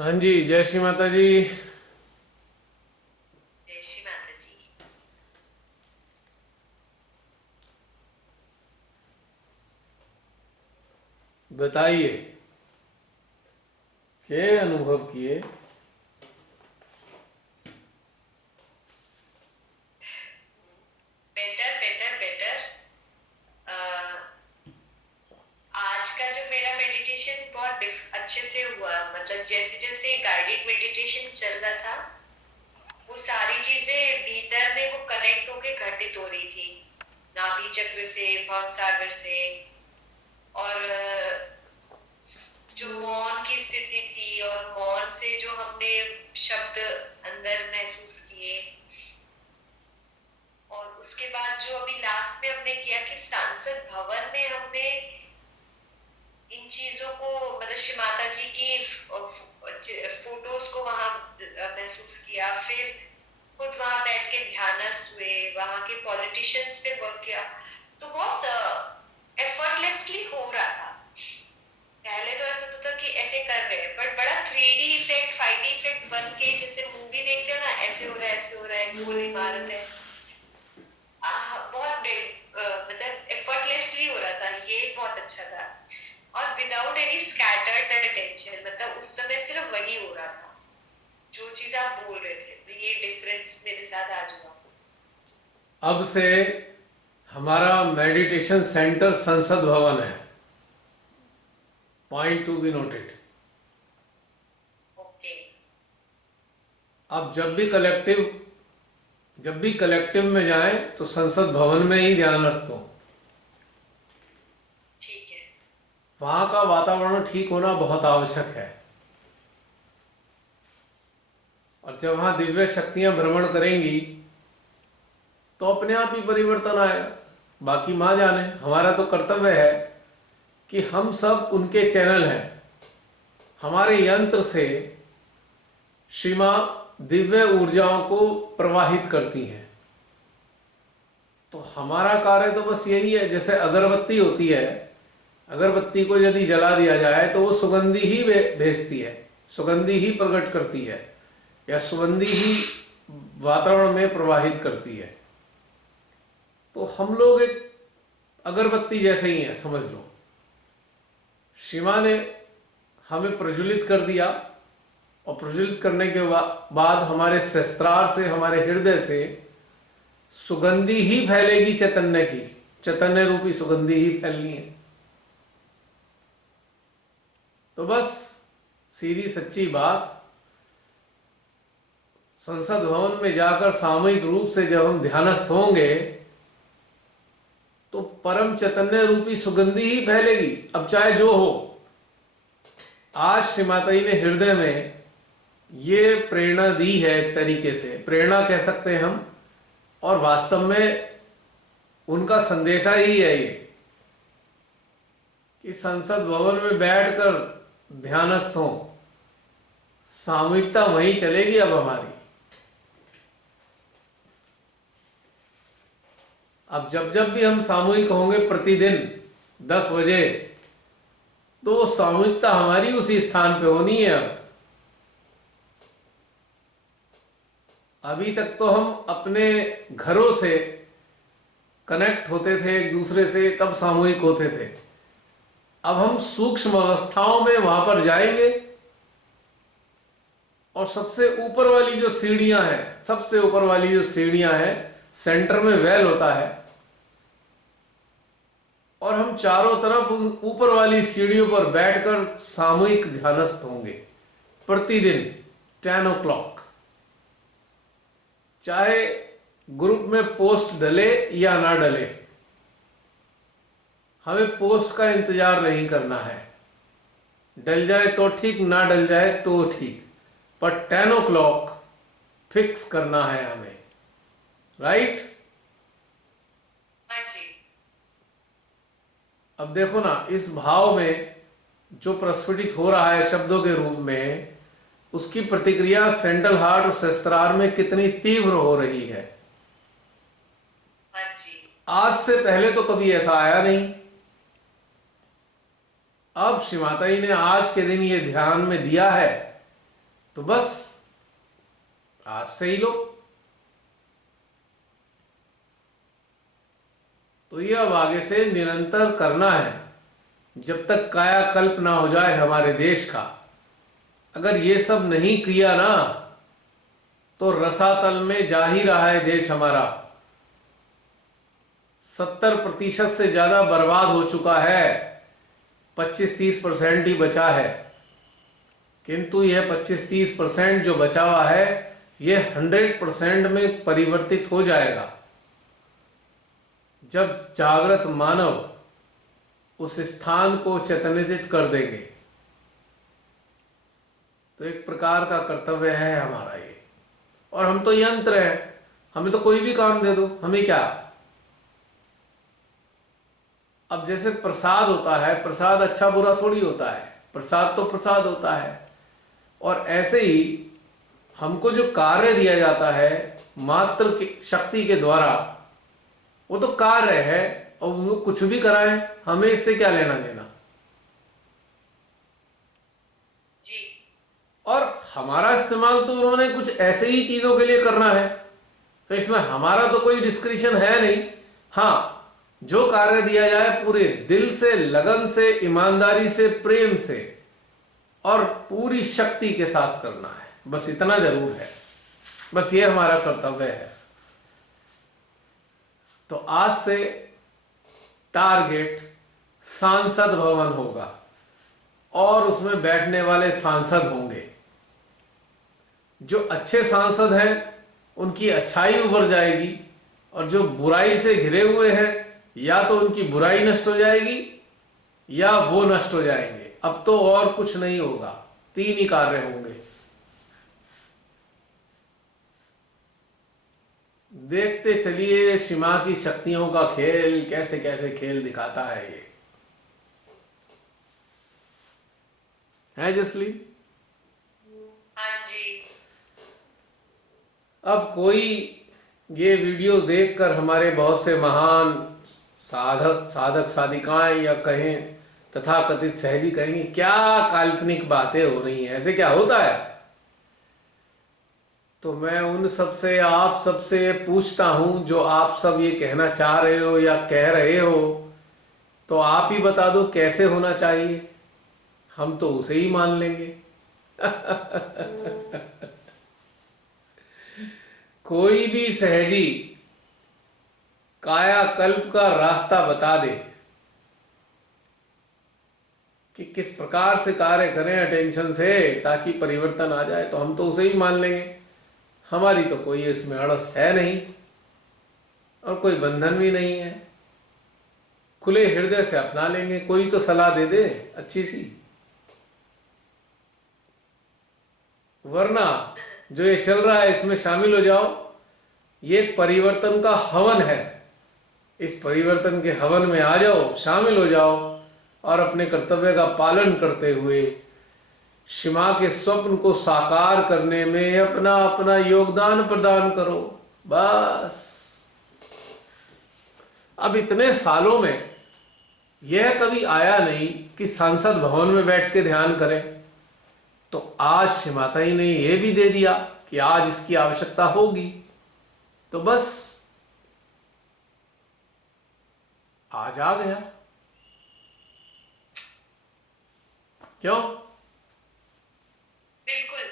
हाँ जी, जय श्री माता जी। जय श्री माता जी। बताइए, क्या अनुभव किए? Better better better. आज का जो मेरा मेडिटेशन बहुत अच्छे से हुआ। मतलब जैसे जैसे गाइडेड मेडिटेशन चल रहा था, वो सारी चीजें भीतर में वो कनेक्ट होके घटित हो रही थी। नाभि चक्र से, भवसागर से। और जो मौन की स्थिति थी, और मौन से जो हमने शब्द अंदर महसूस किए। और उसके बाद जो अभी लास्ट में हमने किया कि सांसद भवन में हमने इन चीजों को, मतलब श्री माता जी की फोटोज को वहां महसूस किया। फिर खुद वहां बैठ के ध्यानस्थ हुए, वहां के पॉलिटिशियंस पे वर्क किया। तो बहुत एफर्टलेसली हो रहा था। पहले तो ऐसा होता था कि ऐसे कर रहे हैं, बट बड़ा 3D इफेक्ट, 5D इफेक्ट बन के, जैसे मूवी देखते हैं ना, ऐसे हो रहा है, ऐसे हो रहा है, गोली इमारत है। बहुत मतलब एफर्टलेसली हो रहा था। ये बहुत अच्छा था। और विदाउट एनी स्कैटर्ड अटेंशन, मतलब उस समय सिर्फ वही हो रहा था जो चीज आप बोल रहे थे। तो ये डिफरेंस मेरे साथ आज हुआ। अब से हमारा मेडिटेशन सेंटर संसद भवन है। Point to be noted. Okay. अब जब भी कलेक्टिव में जाएं तो संसद भवन में ही ध्यानस्थ हो। ठीक है। वहां का वातावरण ठीक होना बहुत आवश्यक है। और जब वहां दिव्य शक्तियां भ्रमण करेंगी तो अपने आप ही परिवर्तन आएगा। बाकी माँ जाने, हमारा तो कर्तव्य है कि हम सब उनके चैनल हैं। हमारे यंत्र से श्री माँ दिव्य ऊर्जाओं को प्रवाहित करती हैं। तो हमारा कार्य तो बस यही है, जैसे अगरबत्ती होती है, अगरबत्ती को यदि जला दिया जाए तो वो सुगंधी ही भेजती है, सुगंधी ही प्रकट करती है, या सुगंधी ही वातावरण में प्रवाहित करती है। तो हम लोग एक अगरबत्ती जैसे ही हैं, समझ लो। शिवा ने हमें प्रज्वलित कर दिया, और प्रज्वलित करने के बाद हमारे शस्त्रार से, हमारे हृदय से सुगंधी ही फैलेगी चैतन्य की। चैतन्य रूपी सुगंधी ही फैलनी है। तो बस सीधी सच्ची बात, संसद भवन में जाकर सामूहिक रूप से जब हम ध्यानस्थ होंगे तो परम चैतन्य रूपी सुगंधी ही फैलेगी। अब चाहे जो हो, आज श्री माता जी ने हृदय में ये प्रेरणा दी है, एक तरीके से प्रेरणा कह सकते हैं हम, और वास्तव में उनका संदेशा ही है ये, कि संसद भवन में बैठकर ध्यानस्थ हो। सामूहिकता वहीं चलेगी अब हमारी। अब जब जब भी हम सामूहिक होंगे प्रतिदिन 10 बजे, तो वो सामूहिकता हमारी उसी स्थान पे होनी है। अब अभी तक तो हम अपने घरों से कनेक्ट होते थे एक दूसरे से, तब सामूहिक होते थे। अब हम सूक्ष्म अवस्थाओं में वहां पर जाएंगे, और सबसे ऊपर वाली जो सीढ़ियां हैं, सबसे ऊपर वाली जो सीढ़ियां हैं, सेंटर में वेल होता है, और हम चारों तरफ उन ऊपर वाली सीढ़ियों पर बैठकर सामूहिक ध्यानस्थ होंगे प्रतिदिन 10 o'clock। चाहे ग्रुप में पोस्ट डले या ना डले, हमें पोस्ट का इंतजार नहीं करना है। डल जाए तो ठीक, ना डल जाए तो ठीक, पर 10 o'clock फिक्स करना है हमें। राइट? हाँ जी। अब देखो ना, इस भाव में जो प्रस्फुटित हो रहा है शब्दों के रूप में, उसकी प्रतिक्रिया सेंट्रल हार्ट और सहस्त्रार में कितनी तीव्र हो रही है। हाँ जी। आज से पहले तो कभी ऐसा आया नहीं। अब श्री माता जी ने आज के दिन ये ध्यान में दिया है, तो बस आज से ही लो। तो ये अब आगे से निरंतर करना है, जब तक कायाकल्प ना हो जाए हमारे देश का। अगर ये सब नहीं किया ना, तो रसातल में जा ही रहा है देश हमारा। 70% से ज्यादा बर्बाद हो चुका है, 25-30% ही बचा है। किंतु यह 25-30% जो बचा हुआ है, यह 100% में परिवर्तित हो जाएगा, जब जागृत मानव उस स्थान को चैतन्यित कर देंगे। तो एक प्रकार का कर्तव्य है हमारा ये। और हम तो यंत्र हैं, हमें तो कोई भी काम दे दो, हमें क्या। अब जैसे प्रसाद होता है, प्रसाद अच्छा बुरा थोड़ी होता है, प्रसाद तो प्रसाद होता है। और ऐसे ही हमको जो कार्य दिया जाता है मात्र शक्ति के द्वारा, वो तो कार्य है, और वो कुछ भी कराएं, हमें इससे क्या लेना देना। जी। और हमारा इस्तेमाल तो उन्होंने कुछ ऐसे ही चीजों के लिए करना है, तो इसमें हमारा तो कोई डिस्क्रिप्शन है नहीं। हाँ, जो कार्य दिया जाए पूरे दिल से, लगन से, ईमानदारी से, प्रेम से और पूरी शक्ति के साथ करना है, बस इतना जरूर है। बस ये हमारा कर्तव्य है। तो आज से टारगेट सांसद भवन होगा, और उसमें बैठने वाले सांसद होंगे। जो अच्छे सांसद हैं उनकी अच्छाई उभर जाएगी, और जो बुराई से घिरे हुए हैं, या तो उनकी बुराई नष्ट हो जाएगी या वो नष्ट हो जाएंगे। अब तो और कुछ नहीं होगा, 3 ही कार्य होंगे। देखते चलिए शिमा की शक्तियों का खेल, कैसे कैसे खेल दिखाता है ये, है जसली। हाँ जी। अब कोई ये वीडियो देखकर हमारे बहुत से महान साधक साधिकाएं या कहें तथाकथित सहजी कहेंगे, क्या काल्पनिक बातें हो रही हैं, ऐसे क्या होता है। तो मैं उन सबसे, आप सबसे पूछता हूं, जो आप सब ये कहना चाह रहे हो या कह रहे हो, तो आप ही बता दो कैसे होना चाहिए, हम तो उसे ही मान लेंगे। कोई भी सहजी कायाकल्प का रास्ता बता दे कि किस प्रकार से कार्य करें अटेंशन से, ताकि परिवर्तन आ जाए, तो हम तो उसे ही मान लेंगे। हमारी तो कोई इसमें अड़स है नहीं, और कोई बंधन भी नहीं है, खुले हृदय से अपना लेंगे। कोई तो सलाह दे दे अच्छी सी, वरना जो ये चल रहा है इसमें शामिल हो जाओ। ये परिवर्तन का हवन है, इस परिवर्तन के हवन में आ जाओ, शामिल हो जाओ, और अपने कर्तव्य का पालन करते हुए शिमा के स्वप्न को साकार करने में अपना अपना योगदान प्रदान करो। बस अब इतने सालों में यह कभी आया नहीं कि संसद भवन में बैठ के ध्यान करें, तो आज शिमाता ही ने यह भी दे दिया कि आज इसकी आवश्यकता होगी, तो बस आज आ गया। क्यों? बिल्कुल।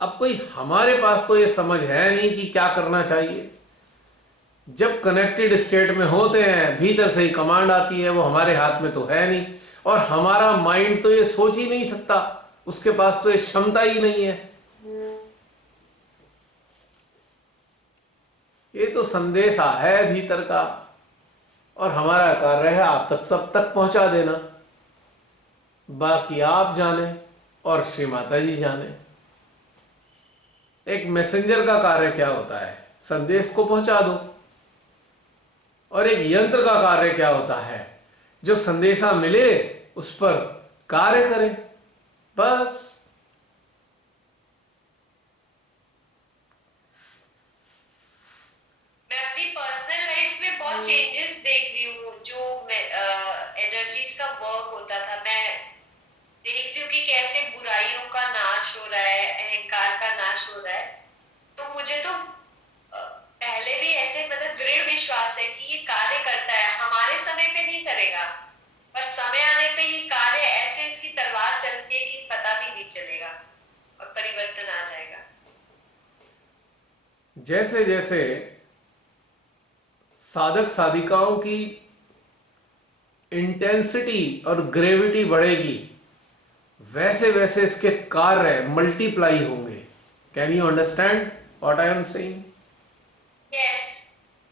अब कोई हमारे पास तो ये समझ है नहीं कि क्या करना चाहिए। जब कनेक्टेड स्टेट में होते हैं, भीतर से ही कमांड आती है, वो हमारे हाथ में तो है नहीं, और हमारा माइंड तो ये सोच ही नहीं सकता, उसके पास तो ये क्षमता ही नहीं है। ये तो संदेशा है भीतर का, और हमारा कार्य है आप तक, सब तक पहुंचा देना। बाकी आप जाने और श्री माता जी जाने। एक मैसेंजर का कार्य क्या होता है? संदेश को पहुंचा दो। और एक यंत्र का कार्य क्या होता है? जो संदेशा मिले उस पर कार्य करे, बस। मैं अपनी पर्सनल लाइफ में बहुत चेंजेस देख रही हूँ। जो एनर्जीज का वर्क होता था, मैं देख रही हूँ कि कैसे बुराइयों का जैसे जैसे साधक साधिकाओं की इंटेंसिटी और ग्रेविटी बढ़ेगी, वैसे वैसे इसके कार्य मल्टीप्लाई होंगे। Can you understand what I am saying? Yes,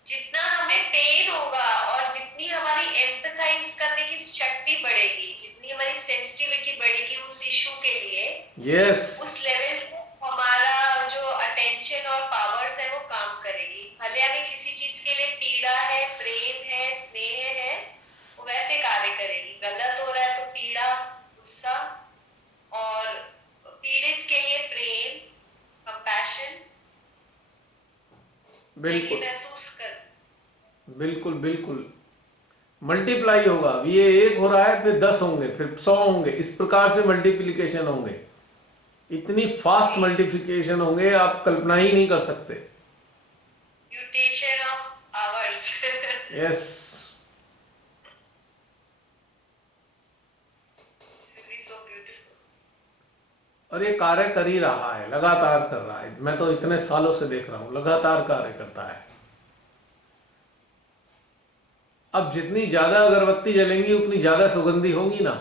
जितना हमें पेन होगा और जितनी हमारी एम्पैथाइज करने की शक्ति बढ़ेगी, जितनी हमारी सेंसिटिविटी बढ़ेगी उस इशू के लिए, यस, उस लेवल पे हमारा जो अटेंशन और पावर्स है वो काम करेगी। भले हमें किसी चीज के लिए पीड़ा है, प्रेम है, स्नेह है, वो वैसे कार्य करेगी। गलत हो रहा है तो पीड़ा, गुस्सा, और पीड़ित के लिए प्रेम, कंपैशन, ये बिल्कुल महसूस कर। बिल्कुल बिल्कुल मल्टीप्लाई होगा। ये एक हो रहा है, फिर 10 होंगे, फिर 100 होंगे, इस प्रकार से मल्टीप्लिकेशन होंगे। इतनी फास्ट मल्टीप्लिकेशन होंगे, आप कल्पना ही नहीं कर सकते। Mutation of hours. Yes, so beautiful. और ये कार्य कर ही रहा है, लगातार कर रहा है। मैं तो इतने सालों से देख रहा हूं, लगातार कार्य करता है। अब जितनी ज्यादा अगरबत्ती जलेंगी उतनी ज्यादा सुगंधी होगी ना,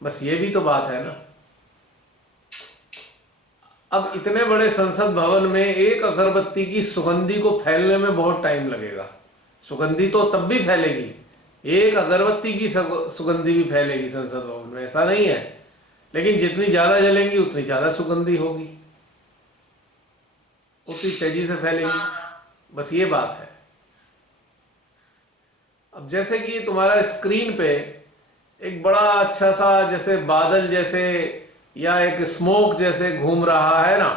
बस ये भी तो बात है ना। अब इतने बड़े संसद भवन में एक अगरबत्ती की सुगंधी को फैलने में बहुत टाइम लगेगा। सुगंधी तो तब भी फैलेगी, एक अगरबत्ती की सुगंधी भी फैलेगी संसद भवन में, ऐसा नहीं है। लेकिन जितनी ज्यादा जलेंगी उतनी ज्यादा सुगंधी होगी, उतनी तेजी से फैलेगी, बस ये बात है। अब जैसे कि तुम्हारा स्क्रीन पे एक बड़ा अच्छा सा जैसे बादल जैसे या एक स्मोक जैसे घूम रहा है ना,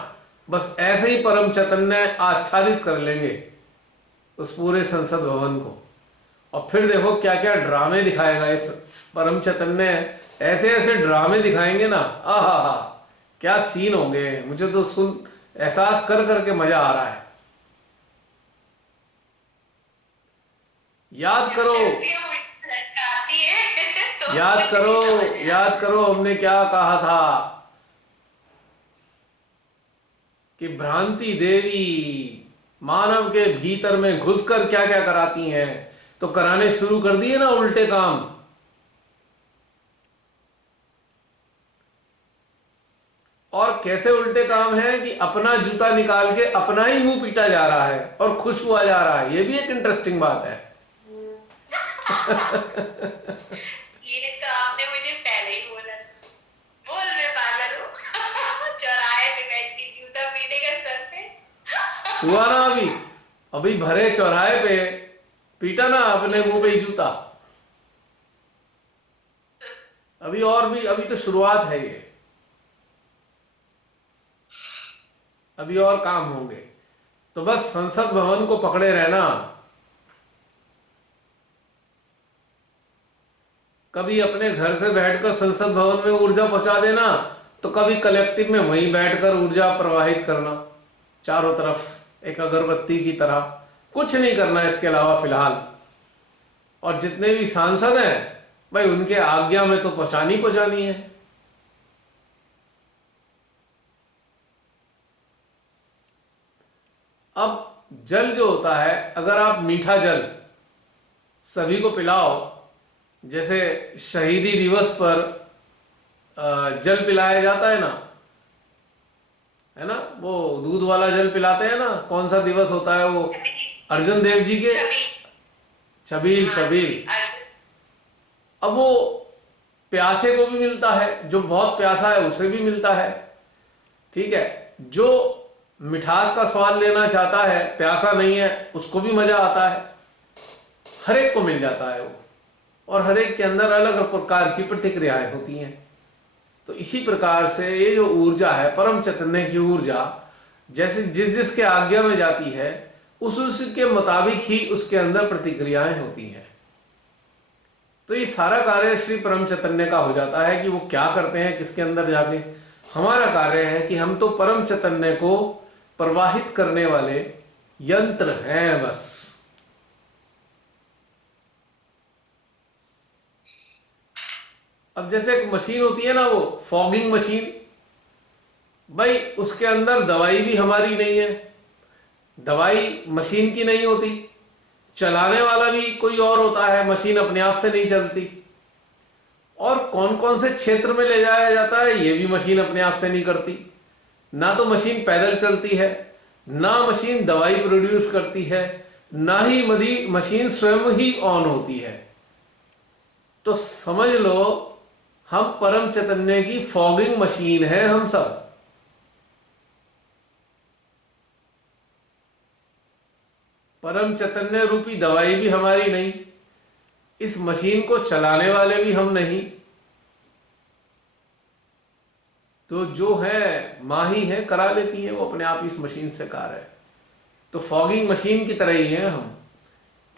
बस ऐसे ही परम चैतन्य आच्छादित कर लेंगे उस पूरे संसद भवन को। और फिर देखो क्या क्या ड्रामे दिखाएगा इस परम चैतन्य, ऐसे ऐसे ड्रामे दिखाएंगे ना, आहा हा, क्या सीन होंगे। मुझे तो सुन एहसास कर करके मजा आ रहा है। याद करो, लटकाती है तो याद कुछ करो, नहीं समझ में याद करो हमने क्या कहा था कि भ्रांति देवी मानव के भीतर में घुसकर क्या क्या कराती हैं। तो कराने शुरू कर दिए ना उल्टे काम। और कैसे उल्टे काम है कि अपना जूता निकाल के अपना ही मुंह पीटा जा रहा है और खुश हुआ जा रहा है। ये भी एक इंटरेस्टिंग बात है। ये तो आपने मुझे पहले ही बोला था। बोल मैं पागल हूँ। चौराहे पे बैठ के जूता पीटेगा सर पे। हुआ ना अभी, अभी भरे चौराहे पे पीटा ना अपने मुंह पे ही जूता। अभी और भी, अभी तो शुरुआत है ये, अभी और काम होंगे। तो बस संसद भवन को पकड़े रहना। कभी अपने घर से बैठकर संसद भवन में ऊर्जा पहुंचा देना, तो कभी कलेक्टिव में वहीं बैठकर ऊर्जा प्रवाहित करना चारों तरफ एक अगरबत्ती की तरह। कुछ नहीं करना इसके अलावा फिलहाल। और जितने भी सांसद हैं भाई, उनके आज्ञा में तो पहुंचानी पहुंचानी है। अब जल जो होता है, अगर आप मीठा जल सभी को पिलाओ, जैसे शहीदी दिवस पर जल पिलाया जाता है ना, वो दूध वाला जल पिलाते हैं ना। कौन सा दिवस होता है वो? अर्जुन देव जी के छबील, छबील। अब वो प्यासे को भी मिलता है, जो बहुत प्यासा है उसे भी मिलता है, ठीक है। जो मिठास का स्वाद लेना चाहता है, प्यासा नहीं है, उसको भी मजा आता है। हर एक को मिल जाता है वो, और हर एक के अंदर अलग अलग प्रकार की प्रतिक्रियाएं होती हैं। तो इसी प्रकार से ये जो ऊर्जा है, परम चैतन्य की ऊर्जा, जैसे जिस जिसके आज्ञा में जाती है, उस उसके मुताबिक ही उसके अंदर प्रतिक्रियाएं होती हैं। तो ये सारा कार्य श्री परम चैतन्य का हो जाता है कि वो क्या करते हैं किसके अंदर जाके। हमारा कार्य है कि हम तो परम चैतन्य को प्रवाहित करने वाले यंत्र हैं बस। अब जैसे एक मशीन होती है ना, वो फॉगिंग मशीन, भाई उसके अंदर दवाई भी हमारी नहीं है, दवाई मशीन की नहीं होती, चलाने वाला भी कोई और होता है, मशीन अपने आप से नहीं चलती। और कौन कौन से क्षेत्र में ले जाया जाता है ये भी मशीन अपने आप से नहीं करती। ना तो मशीन पैदल चलती है, ना मशीन दवाई प्रोड्यूस करती है, ना ही मशीन स्वयं ही ऑन होती है। तो समझ लो हम परम चैतन्य की फॉगिंग मशीन है हम सब। परम चैतन्य रूपी दवाई भी हमारी नहीं, इस मशीन को चलाने वाले भी हम नहीं। तो जो है माँ ही है, करा लेती है वो अपने आप इस मशीन से कार्य। तो फॉगिंग मशीन की तरह ही है हम,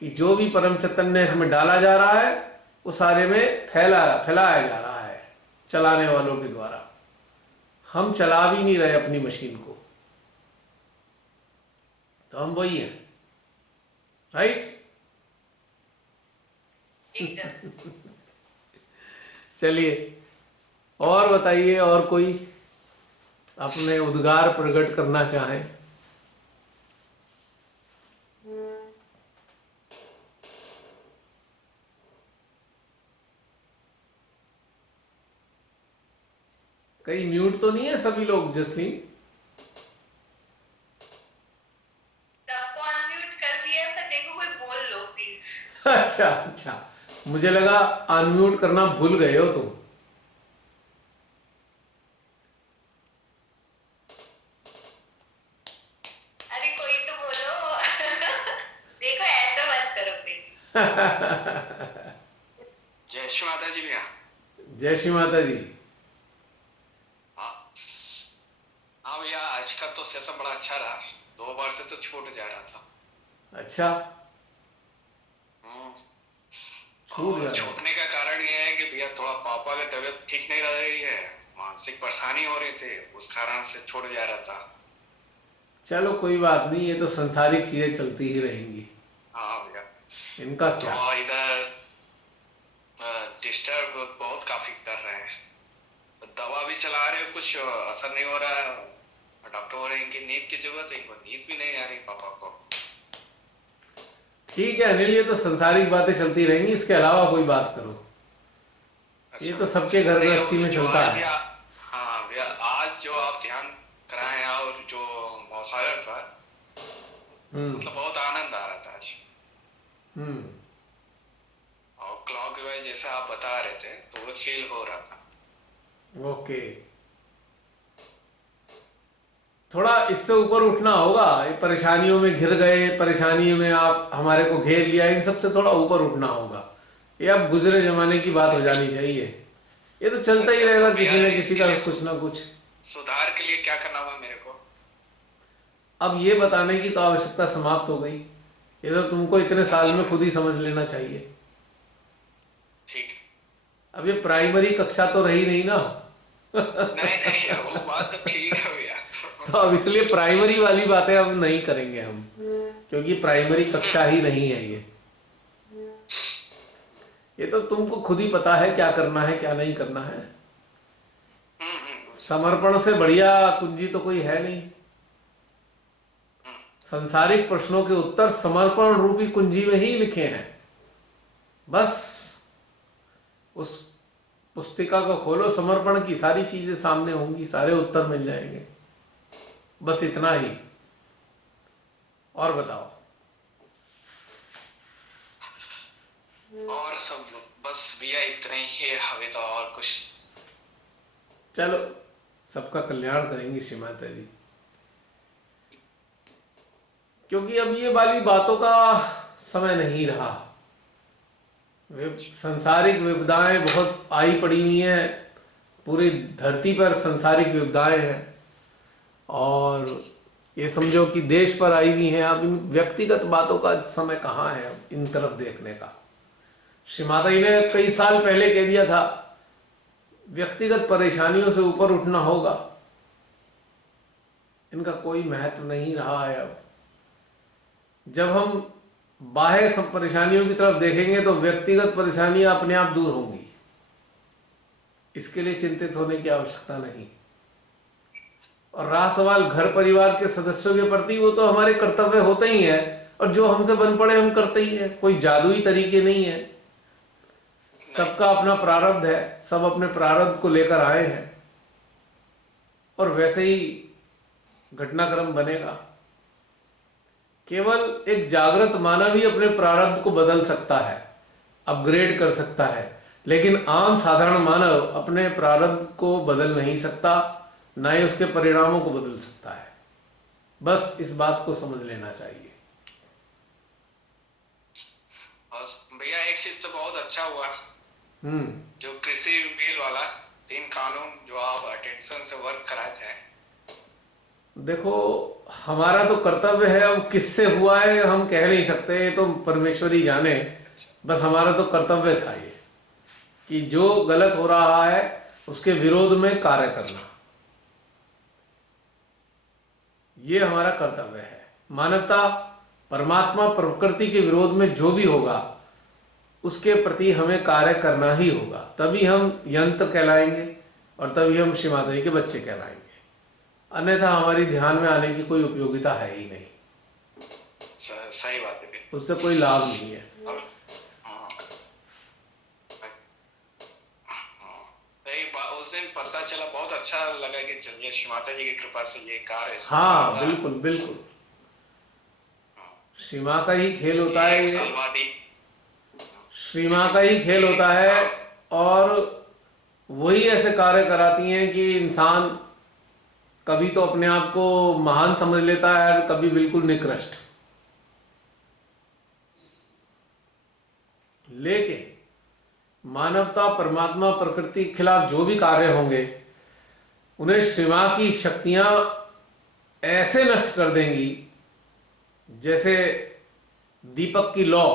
कि जो भी परम चैतन्य इसमें डाला जा रहा है वो सारे में फैलाया जा रहा है चलाने वालों के द्वारा। हम चला भी नहीं रहे अपनी मशीन को, तो हम वही हैं, राइट। एकदम। चलिए और बताइए, और कोई अपने उद्गार प्रकट करना चाहें? कहीं म्यूट तो नहीं है सभी लोग जसलीन? सबको अनम्यूट कर दिया है, पर देखो कोई बोल लो प्लीज। अच्छा अच्छा, मुझे लगा अनम्यूट करना भूल गए हो तुम। अरे कोई तो बोलो। देखो ऐसा मत करो प्लीज। जय श्री माता जी भैया। जय श्री माता जी। हाँ हाँ भैया, आज का तो सेशन बड़ा अच्छा रहा। 2 बार से तो छूट जा रहा था। अच्छा, हम्म, छूट और गया। छूटने का कारण ये है कि भैया थोड़ा पापा की तबीयत ठीक नहीं रह रही है, मानसिक परेशानी हो रही थी, उस कारण से छूट जा रहा था। चलो कोई बात नहीं, ये तो संसारिक चीजें चलती ही रहेंगी, हाँ भैया, इनका तो क्या। इधर डिस्टर्ब बहुत काफी कर रहे हैं। दवा भी चला रहे हो, कुछ असर नहीं हो रहा है। डॉक्टर बोल रहे हैं इनकी नींद की जरूरत है, इनको नींद भी नहीं आ रही पापा को। ठीक है अनिल, ये तो संसारिक बातें चलती रहेंगी, इसके अलावा कोई बात करो। ये अच्छा, तो सबके घर नहीं गृहस्थी में जो चलता आज है। भैया, हाँ भैया, आज जो आप ध्यान कराए हैं और जो मौसागर पर, मतलब बहुत आनंद आ रहा था आज। हम्म। और क्लॉक वाइज जैसा आप बता रहे थे तो वो फील हो रहा था। ओके, थोड़ा इससे ऊपर उठना होगा। ये परेशानियों में घिर गए, परेशानियों में आप हमारे को घेर लिया, इन सब से थोड़ा ऊपर उठना होगा। ये अब गुजरे जमाने की बात हो जानी चाहिए। ये तो चलता ही अच्छा, रहेगा, तो भैया किसी न किसी इसके का लिए कुछ ना कुछ। सुधार के लिए क्या करना होगा मेरे को? अब ये बताने की तो आवश्यकता समाप्त हो गई, ये तो तुमको इतने साल में अच्छा, खुद ही समझ लेना चाहिए। ठीक। अब ये प्राइमरी कक्षा तो रही नहीं ना। नहीं नहीं, वो बात तो ठीक है भैया। तो अब इसलिए प्राइमरी वाली बातें अब नहीं करेंगे हम, क्योंकि प्राइमरी कक्षा ही नहीं है ये तो तुमको खुद ही पता है क्या करना है क्या नहीं करना है। समर्पण से बढ़िया कुंजी तो कोई है नहीं। संसारिक प्रश्नों के उत्तर समर्पण रूपी कुंजी में ही लिखे हैं। बस उस पुस्तिका को खोलो, समर्पण की सारी चीजें सामने होंगी, सारे उत्तर मिल जाएंगे। बस इतना ही। और बताओ। और सब बस भैया इतना ही है, हमें तो और कुछ। चलो, सबका कल्याण करेंगे श्री माता जी, क्योंकि अब ये वाली बातों का समय नहीं रहा। संसारिक विपदाएं बहुत आई पड़ी हुई हैं, पूरी धरती पर संसारिक विपदाएं हैं, और ये समझो कि देश पर आई हुई हैं। अब इन व्यक्तिगत बातों का समय कहाँ है अब इन तरफ देखने का। श्री माता जी ने कई साल पहले कह दिया था, व्यक्तिगत परेशानियों से ऊपर उठना होगा। इनका कोई महत्व नहीं रहा है अब। जब हम बाह्य सब परेशानियों की तरफ देखेंगे तो व्यक्तिगत परेशानियां अपने आप दूर होंगी। इसके लिए चिंतित होने की आवश्यकता नहीं। और रहा सवाल घर परिवार के सदस्यों के प्रति, वो तो हमारे कर्तव्य होते ही हैं, और जो हमसे बन पड़े हम करते ही हैं। कोई जादुई तरीके नहीं है, सबका अपना प्रारब्ध है, सब अपने प्रारब्ध को लेकर आए हैं और वैसे ही घटनाक्रम बनेगा। केवल एक जागृत मानव ही अपने प्रारब्ध को बदल सकता है, अपग्रेड कर सकता है, लेकिन आम साधारण मानव अपने प्रारब्ध को बदल नहीं सकता, ना ही उसके परिणामों को बदल सकता है। बस इस बात को समझ लेना चाहिए। और भैया एक चीज तो बहुत अच्छा हुआ, जो कृषि बिल वाला 3 कानून जो आप अटेंशन से वर्क कराए थे। देखो, हमारा तो कर्तव्य है, अब किससे हुआ है हम कह नहीं सकते, ये तो परमेश्वर ही जाने। बस हमारा तो कर्तव्य था ये, कि जो गलत हो रहा है उसके विरोध में कार्य करना, ये हमारा कर्तव्य है। मानवता, परमात्मा, प्रकृति के विरोध में जो भी होगा उसके प्रति हमें कार्य करना ही होगा, तभी हम यंत्र कहलाएंगे और तभी हम श्री माता जी के बच्चे कहलाएंगे। अन्यथा हमारी ध्यान में आने की कोई उपयोगिता है ही नहीं, सही बात है, उससे कोई लाभ नहीं है। उस दिन पता चला, बहुत अच्छा लगा कि चलिए श्री माता जी की कृपा से ये कार्य। हाँ बिल्कुल बिल्कुल, श्री माँ का ही खेल होता है, श्री माँ का ही खेल होता है, और वही ऐसे कार्य कराती हैं कि इंसान कभी तो अपने आप को महान समझ लेता है और कभी बिल्कुल निकृष्ट। लेकिन मानवता, परमात्मा, प्रकृति के खिलाफ जो भी कार्य होंगे उन्हें श्री माँ की शक्तियां ऐसे नष्ट कर देंगी जैसे दीपक की लौ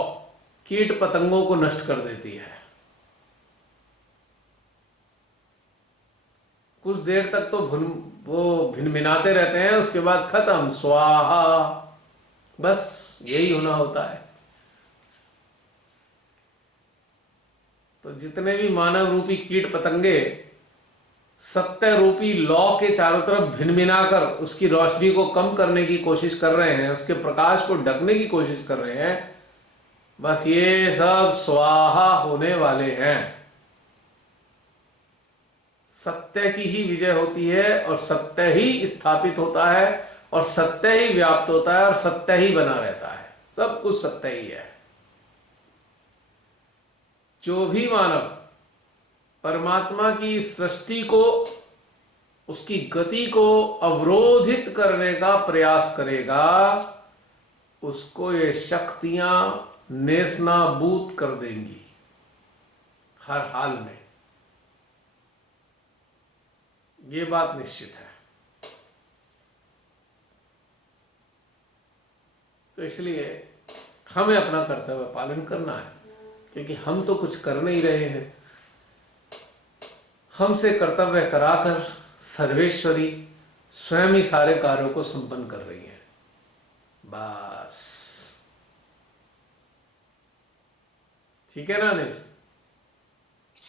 कीट पतंगों को नष्ट कर देती है। कुछ देर तक तो वो भिनभिनाते रहते हैं, उसके बाद खत्म, स्वाहा। बस यही होना होता है। तो जितने भी मानव रूपी कीट पतंगे सत्य रूपी लौ के चारों तरफ भिनभिनाकर उसकी रोशनी को कम करने की कोशिश कर रहे हैं, उसके प्रकाश को ढकने की कोशिश कर रहे हैं, बस ये सब स्वाहा होने वाले हैं। सत्य की ही विजय होती है और सत्य ही स्थापित होता है और सत्य ही व्याप्त होता है और सत्य ही बना रहता है। सब कुछ सत्य ही है। जो भी मानव परमात्मा की सृष्टि को, उसकी गति को अवरोधित करने का प्रयास करेगा, उसको ये शक्तियां नेस्तनाबूद कर देंगी हर हाल में। ये बात निश्चित है। तो इसलिए हमें अपना कर्तव्य पालन करना है, क्योंकि हम तो कुछ कर नहीं रहे हैं। हमसे कर्तव्य कराकर सर्वेश्वरी स्वयं ही सारे कार्यों को संपन्न कर रही है। बस ठीक है ना अनिल?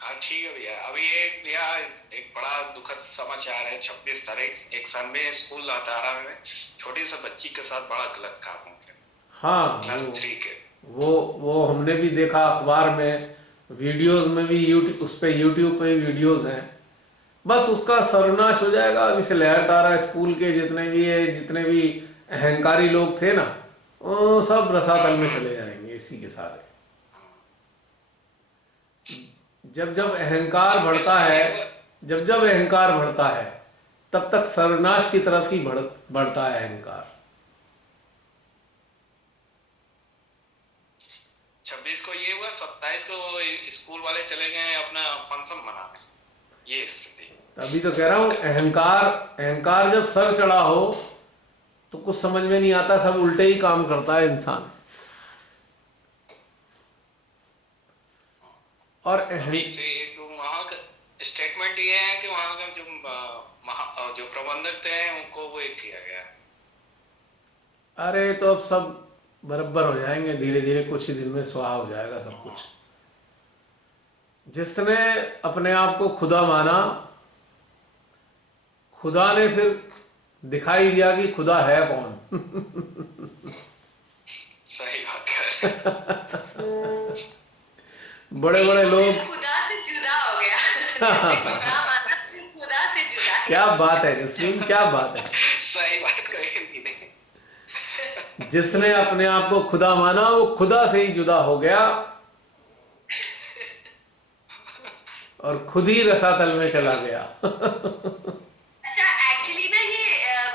हाँ ठीक है भैया। अभी एक भैया एक बड़ा दुखद समाचार है। 26 तारीख एक सनबे स्कूल लातारा में छोटी सी बच्ची के साथ बड़ा गलत काम हो गया। हाँ, क्लास 3 के। वो हमने भी देखा अखबार में, वीडियोस में भी, उस पे यूट्यूब पे वीडियोस हैं। बस उसका सर्वनाश हो जाएगा। अभी से लहरतारा स्कूल के जितने भी अहंकारी लोग थे ना, वो सब रसातल में चले जाएंगे इसी के सारे। जब अहंकार बढ़ता है, जब अहंकार बढ़ता है, तब तक सर्वनाश की तरफ ही बढ़ता है अहंकार। 26 को ये हुआ, 27 को स्कूल वाले चले गए अपना फंक्शन मनाने। ये स्थिति। तभी तो कह रहा हूं, अहंकार जब सर चढ़ा हो तो कुछ समझ में नहीं आता, सब उल्टे ही काम करता है इंसान। और वहाँ का स्टेटमेंट ये है कि वहाँ का जो प्रबंधक थे उनको वो एक किया गया। अरे तो अब सब बराबर हो जाएंगे धीरे धीरे, कुछ ही दिन में स्वाहा हो जाएगा सब कुछ। जिसने अपने आप को खुदा माना, खुदा ने फिर दिखाई दिया कि खुदा है कौन। सही बात कर। बड़े बड़े वो लोग। फिर खुदा से जुदा हो गया। जैसे खुदा माना फिर खुदा से जुदा है। क्या बात है जसलीन, क्या बात है। सही बात कही थी। जिसने अपने आप को खुदा माना वो खुदा से ही जुदा हो गया और खुद ही रसातल में चला गया। अच्छा, एक्चुअली ना ये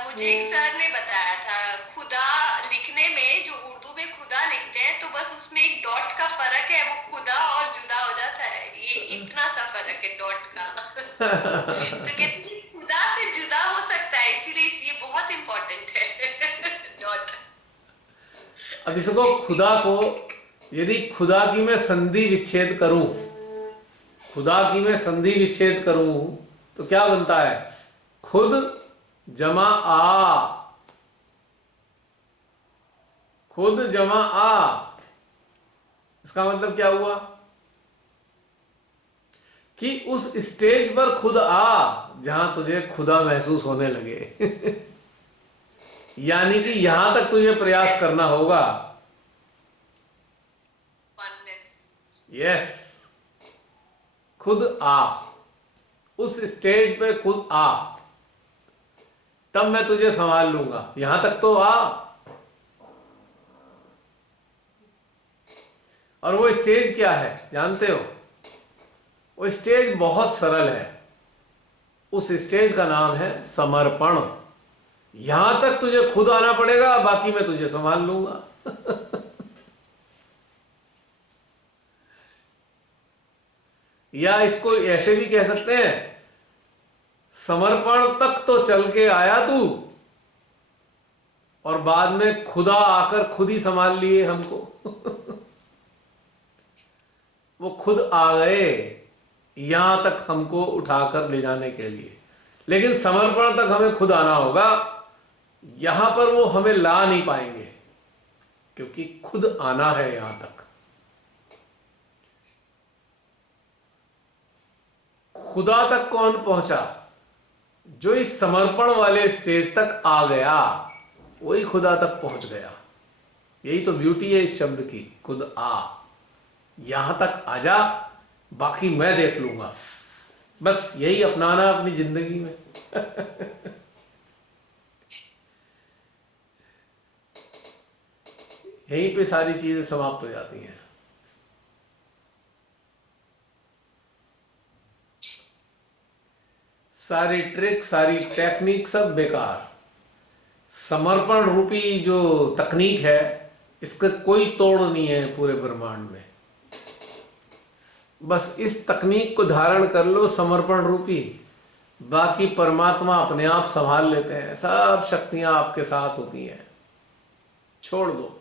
मुझे एक सर ने बताया था, खुदा लिखने में जो उर्दू में खुदा लिखते हैं तो बस उसमें एक डॉट का फर्क है, वो खुदा और जुदा हो जाता है, ये इतना सा फर्क है डॉट का। तो कहते हैं खुदा से जुदा हो सकता है, इसीलिए ये बहुत इंपॉर्टेंट है डॉट। अब इसको खुदा को, यदि खुदा की मैं संधि विच्छेद करूं, खुदा की मैं संधि विच्छेद करूं तो क्या बनता है? खुद जमा आ, खुद जमा आ। इसका मतलब क्या हुआ कि उस स्टेज पर खुद आ जहां तुझे खुदा महसूस होने लगे। यानी कि यहां तक तुझे प्रयास करना होगा। यस, खुद आ, उस स्टेज पे खुद आ, तब मैं तुझे संभाल लूंगा। यहां तक तो आ। और वो स्टेज क्या है जानते हो? वो स्टेज बहुत सरल है। उस स्टेज का नाम है समर्पण। यहां तक तुझे खुद आना पड़ेगा, बाकी मैं तुझे संभाल लूंगा। या इसको ऐसे भी कह सकते हैं, समर्पण तक तो चल के आया तू और बाद में खुदा आकर खुद ही संभाल लिए हमको। वो खुद आ गए यहां तक हमको उठाकर ले जाने के लिए, लेकिन समर्पण तक हमें खुद आना होगा। यहां पर वो हमें ला नहीं पाएंगे क्योंकि खुद आना है यहां तक। खुदा तक कौन पहुंचा? जो इस समर्पण वाले स्टेज तक आ गया वही खुदा तक पहुंच गया। यही तो ब्यूटी है इस शब्द की, खुद आ। यहां तक आ जा, बाकी मैं देख लूंगा। बस यही अपनाना अपनी जिंदगी में। यहीं पे सारी चीजें समाप्त हो जाती हैं। सारी ट्रिक, सारी टेक्निक सब बेकार। समर्पण रूपी जो तकनीक है इसका कोई तोड़ नहीं है पूरे ब्रह्मांड में। बस इस तकनीक को धारण कर लो समर्पण रूपी, बाकी परमात्मा अपने आप संभाल लेते हैं। सब शक्तियां आपके साथ होती हैं, छोड़ दो।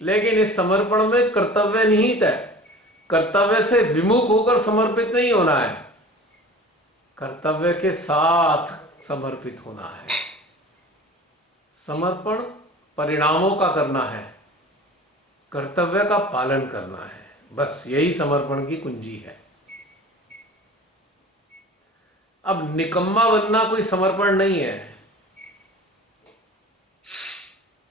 लेकिन इस समर्पण में कर्तव्य निहित है। कर्तव्य से विमुख होकर समर्पित नहीं होना है, कर्तव्य के साथ समर्पित होना है। समर्पण परिणामों का करना है, कर्तव्य का पालन करना है। बस यही समर्पण की कुंजी है। अब निकम्मा बनना कोई समर्पण नहीं है।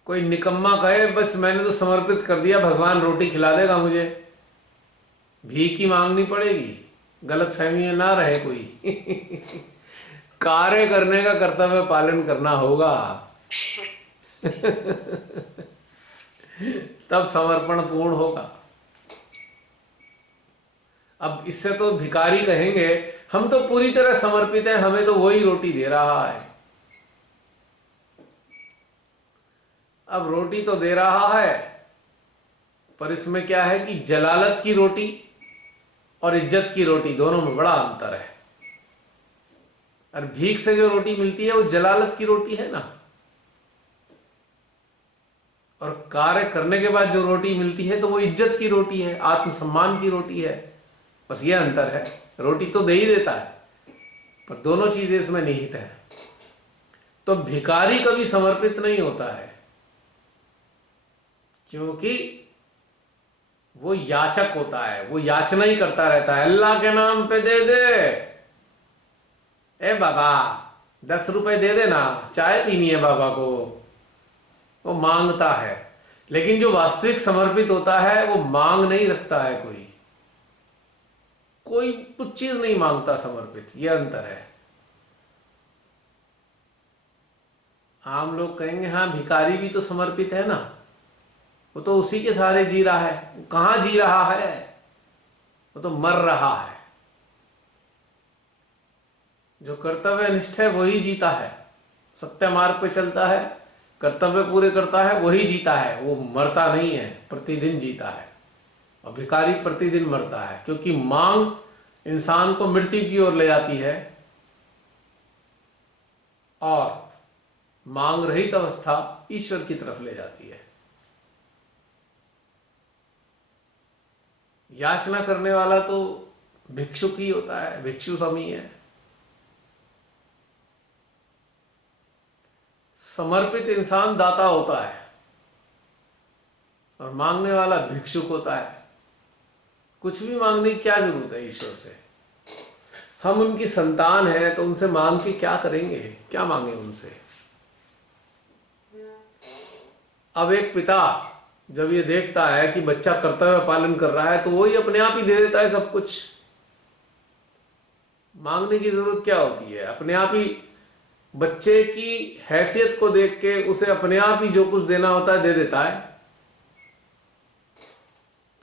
कोई निकम्मा कहे बस मैंने तो समर्पित कर दिया, भगवान रोटी खिला देगा मुझे, भीख की मांगनी पड़ेगी, गलत फहमी में ना रहे कोई। कार्य करने का कर्तव्य पालन करना होगा। तब समर्पण पूर्ण होगा। अब इससे तो भिखारी कहेंगे हम तो पूरी तरह समर्पित हैं, हमें तो वही रोटी दे रहा है। अब रोटी तो दे रहा है, पर इसमें क्या है कि जलालत की रोटी और इज्जत की रोटी दोनों में बड़ा अंतर है। और भीख से जो रोटी मिलती है वो जलालत की रोटी है ना, और कार्य करने के बाद जो रोटी मिलती है तो वो इज्जत की रोटी है, आत्मसम्मान की रोटी है। बस ये अंतर है। रोटी तो दे ही देता है, पर दोनों चीजें इसमें निहित है। तो भिखारी कभी समर्पित नहीं होता है, क्योंकि वो याचक होता है, वो याचना ही करता रहता है। अल्लाह के नाम पे दे दे, ए बाबा 10 रुपए दे देना, चाय पीनी है बाबा को, वो मांगता है। लेकिन जो वास्तविक समर्पित होता है वो मांग नहीं रखता है, कोई कोई कुछ चीज नहीं मांगता समर्पित, ये अंतर है। आम लोग कहेंगे हाँ भिखारी भी तो समर्पित है ना, वो तो उसी के सहारे जी रहा है। वो कहाँ जी रहा है, वो तो मर रहा है। जो कर्तव्यनिष्ठ है वही जीता है, सत्य मार्ग पे चलता है, कर्तव्य पूरे करता है, वही जीता है। वो मरता नहीं है, प्रतिदिन जीता है। और भिखारी प्रतिदिन मरता है, क्योंकि मांग इंसान को मृत्यु की ओर ले जाती है, और मांग रहित अवस्था ईश्वर की तरफ ले जाती है। याचना करने वाला तो भिक्षुक ही होता है, भिक्षु समी है। समर्पित इंसान दाता होता है, और मांगने वाला भिक्षुक होता है। कुछ भी मांगने की क्या जरूरत है ईश्वर से। हम उनकी संतान हैं तो उनसे मांग के क्या करेंगे, क्या मांगे उनसे। अब एक पिता जब ये देखता है कि बच्चा कर्तव्य पालन कर रहा है, तो वही अपने आप ही दे देता है सब कुछ। मांगने की जरूरत क्या होती है, अपने आप ही बच्चे की हैसियत को देख के उसे अपने आप ही जो कुछ देना होता है दे देता है।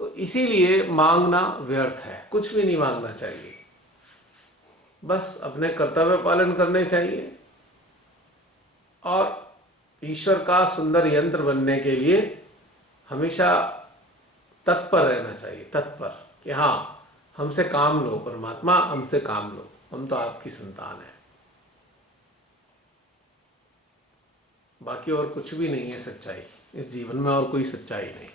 तो इसीलिए मांगना व्यर्थ है, कुछ भी नहीं मांगना चाहिए, बस अपने कर्तव्य पालन करने चाहिए। और ईश्वर का सुंदर यंत्र बनने के लिए हमेशा तत्पर रहना चाहिए, तत्पर कि हाँ हमसे काम लो परमात्मा, हमसे काम लो, हम तो आपकी संतान है। बाकी और कुछ भी नहीं है सच्चाई इस जीवन में, और कोई सच्चाई नहीं।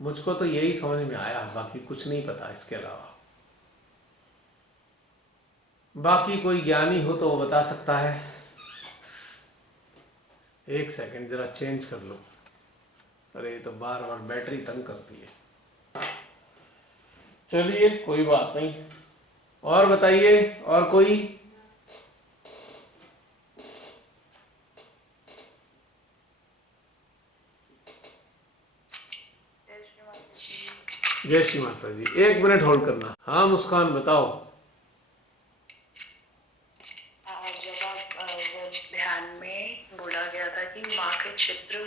मुझको तो यही समझ में आया, बाकी कुछ नहीं पता इसके अलावा। बाकी कोई ज्ञानी हो तो वो बता सकता है। एक सेकंड जरा चेंज कर लो, अरे ये तो बार बार बैटरी तंग करती है। चलिए कोई बात नहीं, और बताइए, और कोई। जय श्री माता जी, 1 मिनट होल्ड करना। हाँ मुस्कान बताओ। जब आप वो ध्यान में बोला गया था कि माँ के चित्र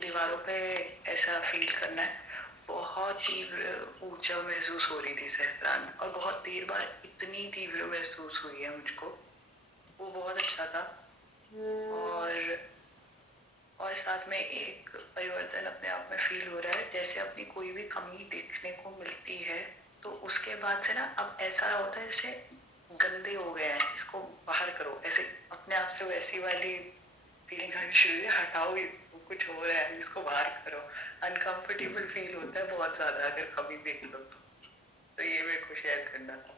दीवारों पे ऐसा फील करना है, बहुत तीव्र ऊर्जा महसूस हो रही थी सहस्त्रान, और बहुत देर बाद इतनी तीव्र महसूस हुई है मुझको, वो बहुत अच्छा था। और साथ में एक परिवर्तन अपने आप में फील हो रहा है, जैसे अपनी कोई भी कमी देखने को मिलती है तो उसके बाद से ना अब ऐसा होता है जैसे गंदे हो गए हैं, इसको बाहर करो, ऐसे अपने आप से वैसी वाली फीलिंग आनी शुरू है, हटाओ इसको, कुछ हो रहा है इसको बाहर करो। अनकंफर्टेबल फील होता है बहुत ज्यादा अगर कभी देख लो तो ये मेरे को शेयर करना था।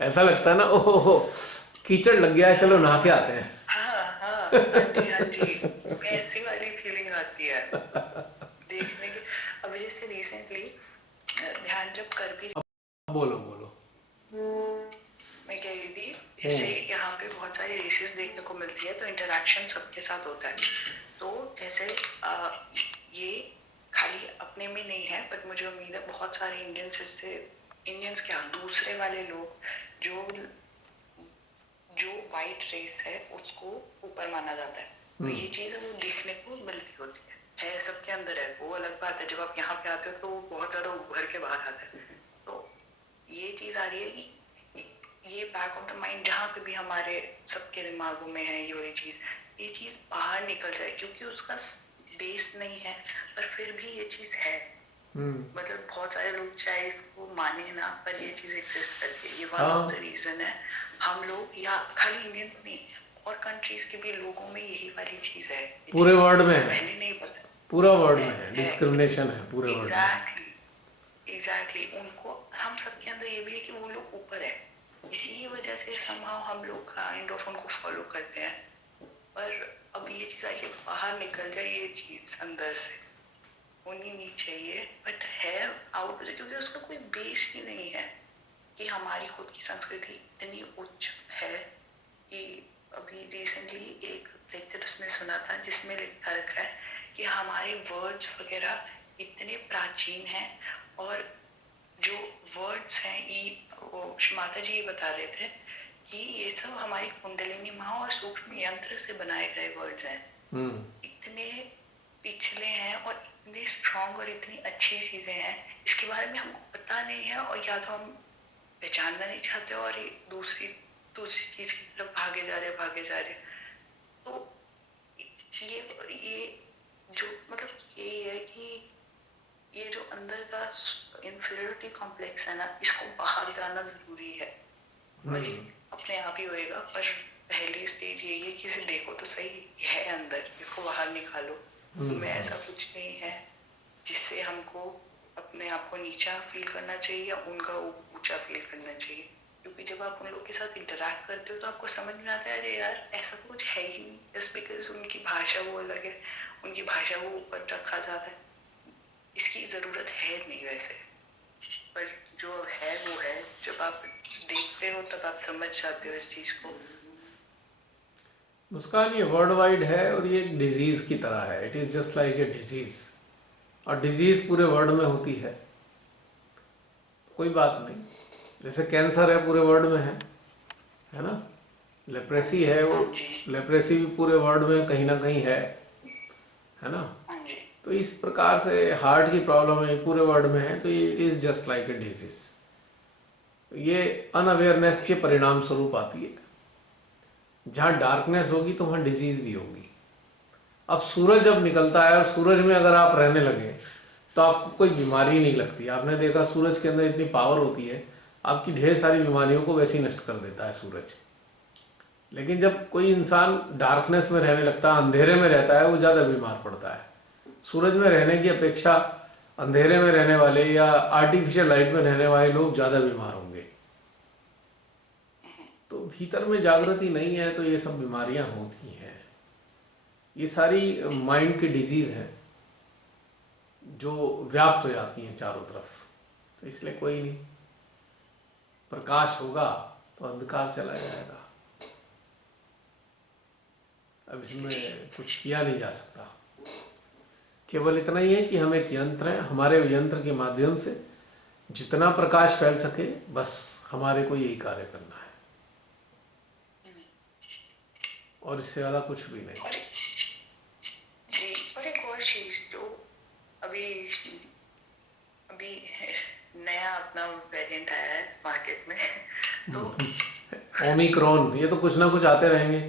ऐसा लगता है ना, ओहो कीचड़ लग गया है, चलो नहा के आते हैं। हाँ जी, ऐसी वाली फीलिंग आती है देखने की। अब जैसे रिसेंटली ध्यान जब कर भी, बोलो बोलो। मैं कह रही थी जैसे यहाँ पे बहुत सारी रेसेस देखने को मिलती है, तो इंटरेक्शन सबके साथ होता है। तो जैसे ये खाली अपने में नहीं है, पर मुझे उम्मीद है बहुत सारे इंडियंस क्या दूसरे वाले लोग जो वाइट रेस है उसको ऊपर माना जाता है, तो ये चीज वो देखने को मिलती होती है सबके अंदर है। वो अलग बात है जब आप यहाँ पे आते हो तो वो बहुत ज्यादा उभर के बाहर आता है। तो ये चीज आ रही है कि ये बैक ऑफ द माइंड जहाँ पे भी हमारे सबके दिमागों में है ये चीज बाहर निकल जाए, क्योंकि उसका बेस नहीं है पर फिर भी ये चीज है। मतलब बहुत सारे लोग चाहे इसको माने ना, पर ये चीज एग्जिस्ट करती है। ये वन ऑफ द रीजन है हम लोग, या खाली इंडियंस नहीं और कंट्रीज के भी लोगों में यही वाली चीज है, पूरे वर्ल्ड में है, पहले नहीं पता, पूरा वर्ल्ड में है, डिस्क्रिमिनेशन है पूरे वर्ल्ड में। एग्जैक्टली उनको हम सबके अंदर ये भी है कि वो लोग ऊपर है, इसी की वजह से समहाउ हम लोग काइंड ऑफ उनको फॉलो करते हैं। पर अब ये चीज आगे बाहर निकल जाए, ये चीज अंदर से होनी नहीं चाहिए, बट है आउट, क्योंकि उसका कोई बेस ही नहीं है कि हमारी खुद की संस्कृति इतनी उच्च है कि अभी रिसेंटली एक लेक्चर उसमें सुना था जिसमें लिखा रखा है कि हमारे वर्ड्स वगैरह इतने प्राचीन हैं, और जो वर्ड्स हैं वो माता जी ये बता रहे थे कि ये सब हमारी कुंडलिनी माँ और सूक्ष्म यंत्र से बनाए गए वर्ड्स हैं। इतने पिछले हैं और इतने स्ट्रॉन्ग और इतनी अच्छी चीजें हैं, इसके बारे में हमको पता नहीं है, और या तो हम पहचानना नहीं चाहते और दूसरी चीज की तरफ भागे जा रहे। तो ये जो मतलब ये है कि ये जो अंदर का इंफीरियरिटी कॉम्प्लेक्स है ना, इसको बाहर जाना जरूरी है, और ये अपने आप ही होएगा। पर पहली स्टेज यही है कि इसे देखो तो सही है अंदर, इसको बाहर निकालो। में ऐसा कुछ नहीं है जिससे हमको अपने आप को नीचा फील करना चाहिए या उनका ऊंचा फील करना चाहिए, क्योंकि जब आप उन लोगों के साथ इंटरेक्ट करते हो तो आपको समझ में आता है अरे यार ऐसा कुछ है ही नहीं, जस्ट बिकॉज उनकी भाषा वो अलग है, उनकी भाषा वो ऊपर रखा जाता है, इसकी जरूरत है नहीं वैसे। पर जो है वो है, जब आप देखते हो तब आप समझ जाते हो इस चीज को। मुस्कान, ये वर्ल्ड वाइड है और ये एक डिजीज की तरह है। It is just like a disease, और डिजीज पूरे वर्ल्ड में होती है, कोई बात नहीं। जैसे कैंसर है पूरे वर्ल्ड में है ना, लेप्रेसी है, वो लेप्रेसी भी पूरे वर्ल्ड में कहीं ना कहीं है ना। तो इस प्रकार से हार्ट की प्रॉब्लम है पूरे वर्ल्ड में है, तो it is just like a disease. ये अनअवेयरनेस के परिणाम स्वरूप आती है। जहाँ डार्कनेस होगी तो वहाँ डिजीज भी होगी। अब सूरज जब निकलता है और सूरज में अगर आप रहने लगे तो आपको कोई बीमारी नहीं लगती। आपने देखा सूरज के अंदर इतनी पावर होती है, आपकी ढेर सारी बीमारियों को वैसे ही नष्ट कर देता है सूरज। लेकिन जब कोई इंसान डार्कनेस में रहने लगता है, अंधेरे में रहता है, वो ज़्यादा बीमार पड़ता है। सूरज में रहने की अपेक्षा अंधेरे में रहने वाले या आर्टिफिशियल लाइट में रहने वाले लोग ज़्यादा बीमार होंगे। तो भीतर में जागृति नहीं है तो ये सब बीमारियां होती हैं। ये सारी माइंड की डिजीज हैं जो व्याप्त हो जाती हैं चारों तरफ। तो इसलिए कोई नहीं, प्रकाश होगा तो अंधकार चला जाएगा। अब इसमें कुछ किया नहीं जा सकता। केवल इतना ही है कि हम एक यंत्र हैं, हमारे यंत्र के माध्यम से जितना प्रकाश फैल सके बस हमारे को यही कार्य करना है, और इससे ज्यादा कुछ भी नहीं। और एक और चीज जो अभी नया अपना वेरिएंट आया है मार्केट में, तो ओमिक्रॉन, ये तो कुछ ना कुछ आते रहेंगे।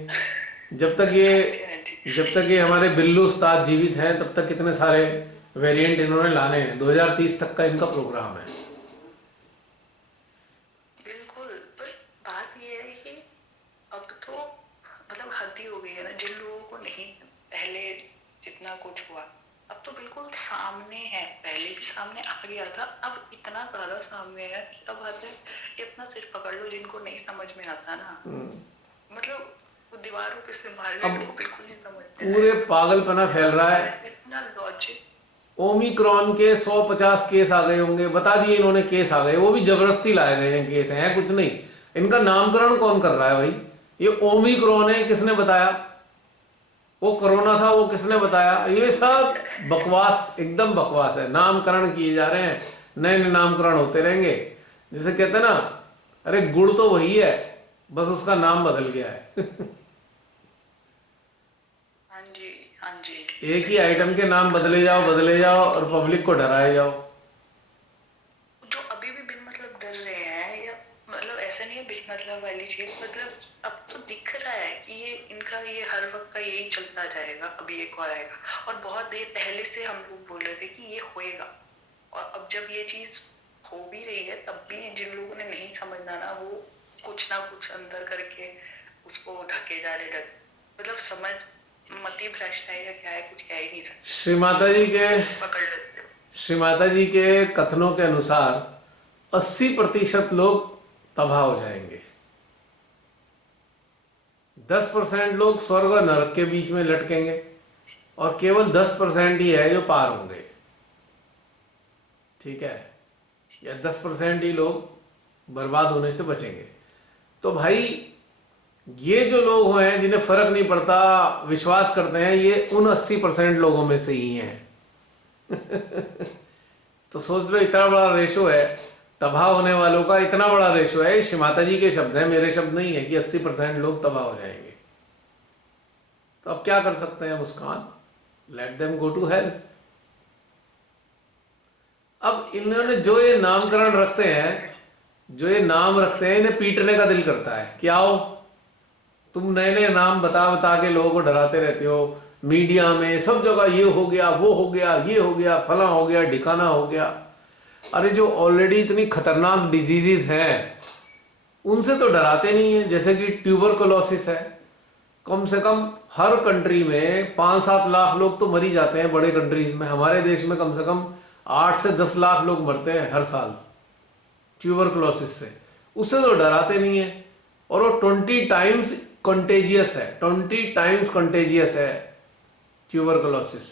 जब तक ये हमारे बिल्लू उस्ताद जीवित हैं तब तक कितने सारे वेरिएंट इन्होंने लाने हैं। 2030 तक का इनका प्रोग्राम है। बिल्कुल, पर बात ये है कि अब तो मतलब हद ही हो गई है ना। जिन लोगों को नहीं पहले जितना कुछ हुआ, अब तो बिल्कुल सामने है। पहले भी सामने आ गया था, अब इतना ज्यादा सामने है। अब बात है कि अपना सिर पकड़ लो, जिनको नहीं समझ में आता ना, मतलब वो दीवारों पे से मारने को बिल्कुल नहीं समझते। पूरे पागलपना फैल रहा है। इतना लॉजिक। ओमिक्रॉन के 150 केस आ गए होंगे, बता दिए इन्होंने केस आ गए, वो भी जबरदस्ती लाए गए हैं केस, हैं कुछ नहीं। इनका नामकरण कौन कर रहा है भाई? ये ओमिक्रॉन है, किसने बताया? वो कोरोना था, वो किसने बताया? ये सब बकवास, एकदम बकवास है। नामकरण किए जा रहे हैं, नए नए नामकरण होते रहेंगे। जैसे कहते हैं ना, अरे गुड़ तो वही है, बस उसका नाम बदल गया है। हाँ जी, एक ही आइटम के नाम बदले जाओ और पब्लिक को डराए जाओ। जो अभी भी बिन मतलब डर रहे हैं, या मतलब ऐसा नहीं है बिन मतलब वाली चीज, मतलब अब तो दिख रहा है कि ये इनका ये हर वक्त का यही चलता जाएगा। अभी एक और आएगा, और बहुत देर पहले से हम लोग बोल रहे थे कि ये होएगा, और अब जब ये चीज हो भी रही है तब भी जिन लोगों ने नहीं समझना ना, वो कुछ ना कुछ अंदर करके उसको ढके जा रहे। मतलब समझ मति भ्रष्ट है या क्या है, कुछ कह ही नहीं सकते। श्री माता जी के कथनों के अनुसार 80% लोग तबाह हो जाएंगे। 10% लोग स्वर्ग और नरक के बीच में लटकेंगे, और केवल 10% ही है जो पार होंगे। ठीक है, या 10% ही लोग बर्बाद होने से बचेंगे। तो भाई ये जो लोग हैं जिन्हें फर्क नहीं पड़ता, विश्वास करते हैं, ये उन 80% लोगों में से ही हैं। तो सोच लो इतना बड़ा रेशो है, तबाह होने वालों का इतना बड़ा रेशो है। श्री माता जी के शब्द हैं, मेरे शब्द नहीं है, कि 80% लोग तबाह हो जाएंगे। तो अब क्या कर सकते हैं Muskan? Let them go to hell. अब इन्होंने जो ये नामकरण रखते हैं, जो ये नाम रखते हैं, इन्हें पीटने का दिल करता है कि आओ तुम नए नए नाम बता बता के लोगों को डराते रहते हो, मीडिया में सब जगह ये हो गया, वो हो गया, ये हो गया, फला हो गया, ढिकाना हो गया। अरे जो ऑलरेडी इतनी खतरनाक डिजीजेस हैं उनसे तो डराते नहीं है। जैसे कि ट्यूबरकुलोसिस है, कम से कम हर कंट्री में 5-7 लाख लोग तो मर ही जाते हैं बड़े कंट्रीज में। हमारे देश में कम से कम 8 से 10 लाख लोग मरते हैं हर साल ट्यूबरकुलोसिस से। उससे तो डराते नहीं है। और वो 20 टाइम्स कंटेजियस है, 20 टाइम्स कंटेजियस है ट्यूबरकुलोसिस।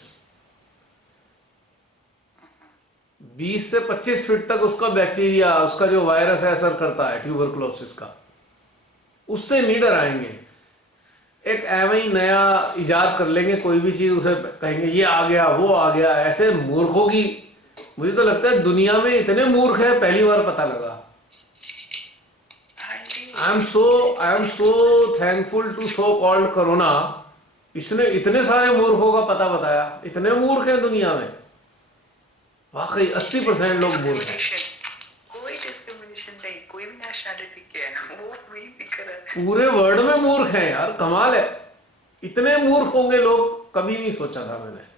20 से 25 फीट तक उसका बैक्टीरिया, उसका जो वायरस है असर करता है ट्यूबरकुलोसिस का। उससे नहीं डराएंगे। एक एवं ही नया इजाद कर लेंगे कोई भी चीज, उसे कहेंगे ये आ गया, वो आ गया। ऐसे मूर्खों की, मुझे तो लगता है दुनिया में इतने मूर्ख है, पहली बार पता लगा। I am so thankful to so called corona. इसने इतने सारे मूर्खों का पता बताया। इतने मूर्ख हैं दुनिया में, वाकई 80% लोग मूर्ख हैं। कोई डिस्क्रिमिनेशन नहीं, कोई भी नेशनलिटी के है, वो वही दिख रहा है। पूरे वर्ल्ड में मूर्ख हैं यार, कमाल है। इतने मूर्ख होंगे लोग, कभी नहीं सोचा था मैंने।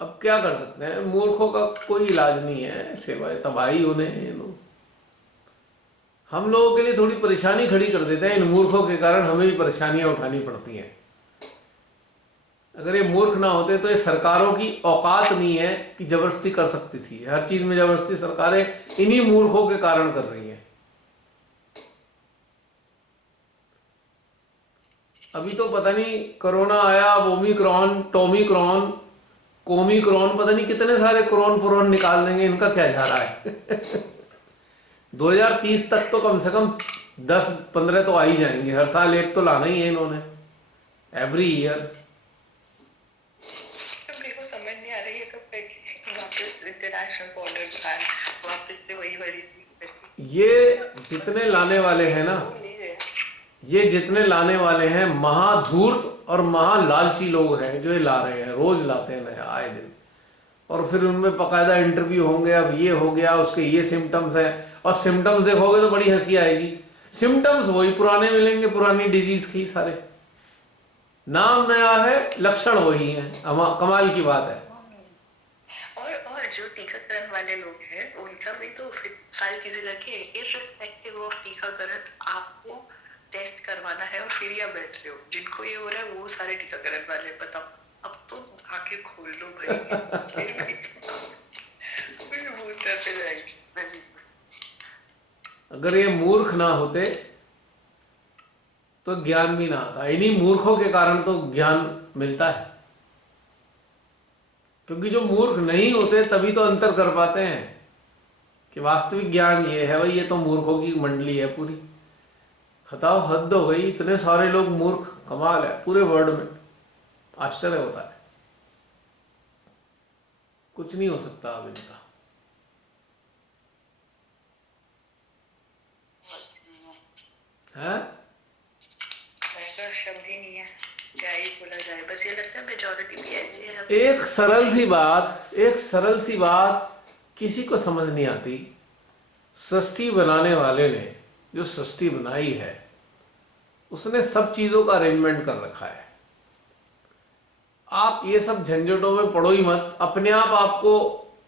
अब क्या कर सकते हैं, मूर्खों का कोई इलाज नहीं है सिवाय तबाही होने। ये लोग हम लोगों के लिए थोड़ी परेशानी खड़ी कर देते हैं। इन मूर्खों के कारण हमें भी परेशानियां उठानी पड़ती हैं। अगर ये मूर्ख ना होते तो ये सरकारों की औकात नहीं है कि जबरदस्ती कर सकती थी। हर चीज में जबरदस्ती सरकारें इन्हीं मूर्खों के कारण कर रही हैं। अभी तो पता नहीं कोरोना आया, अब ओमिक्रॉन, टोमिक्रॉन, कोमिक्रॉन, पता नहीं कितने सारे कोरोन निकाल देंगे। इनका क्या जा रहा है? 2030 तक तो कम से कम 10-15 तो आ ही जाएंगे। हर साल एक तो लाना ही है इन्होंने, एवरी ईयर। मेरे को समझ नहीं आ रही है कब वापस इंटरनेशनल बॉर्डर बैन, वापस से वही वाली चीज। ये जितने लाने वाले हैं ना, ये जितने लाने वाले हैं, महाधूर्त और महालालची लोग हैं जो ये ला रहे हैं। रोज लाते हैं नया, आए दिन। और फिर उनमें बाकायदा इंटरव्यू होंगे, अब ये हो गया, उसके ये सिम्टम्स हैं। और सिम्टम्स देखोगे तो बड़ी हंसी आएगी। सिम्टम्स वही पुराने मिलेंगे, पुरानी डिजीज की सारे। नाम नया है, लक्षण वही है। कमाल की बात है। और जो टीकाकरण वाले लोग हैं उनका भी तो सारी चीजें करके इररिस्पेक्टिव ऑफ टीकाकरण आपको टेस्ट करवाना है और फिर आप बैठ रहे हो। जिनको ये हो रहा है वो सारे टीकाकरण वाले, बताओ अब तो आंखें खोल लो भाई। फिर वो करते जाएंगे। अगर ये मूर्ख ना होते तो ज्ञान भी ना आता। इन्हीं मूर्खों के कारण तो ज्ञान मिलता है। क्योंकि जो मूर्ख नहीं होते तभी तो अंतर कर पाते हैं कि वास्तविक ज्ञान ये है। भाई ये तो मूर्खों की मंडली है पूरी। हताओ, हद हो गई। इतने सारे लोग मूर्ख, कमाल है पूरे वर्ल्ड में। आश्चर्य होता है। कुछ नहीं हो सकता अब इनका। है शब्द ही नहीं है, क्या ही बोला जाए। बस ये लगता है मेजॉरिटी भी ऐसी है। एक सरल सी बात किसी को समझ नहीं आती। सृष्टि बनाने वाले ने जो सृष्टि बनाई है उसने सब चीजों का अरेंजमेंट कर रखा है। आप ये सब झंझटों में पड़ो ही मत। अपने आप आपको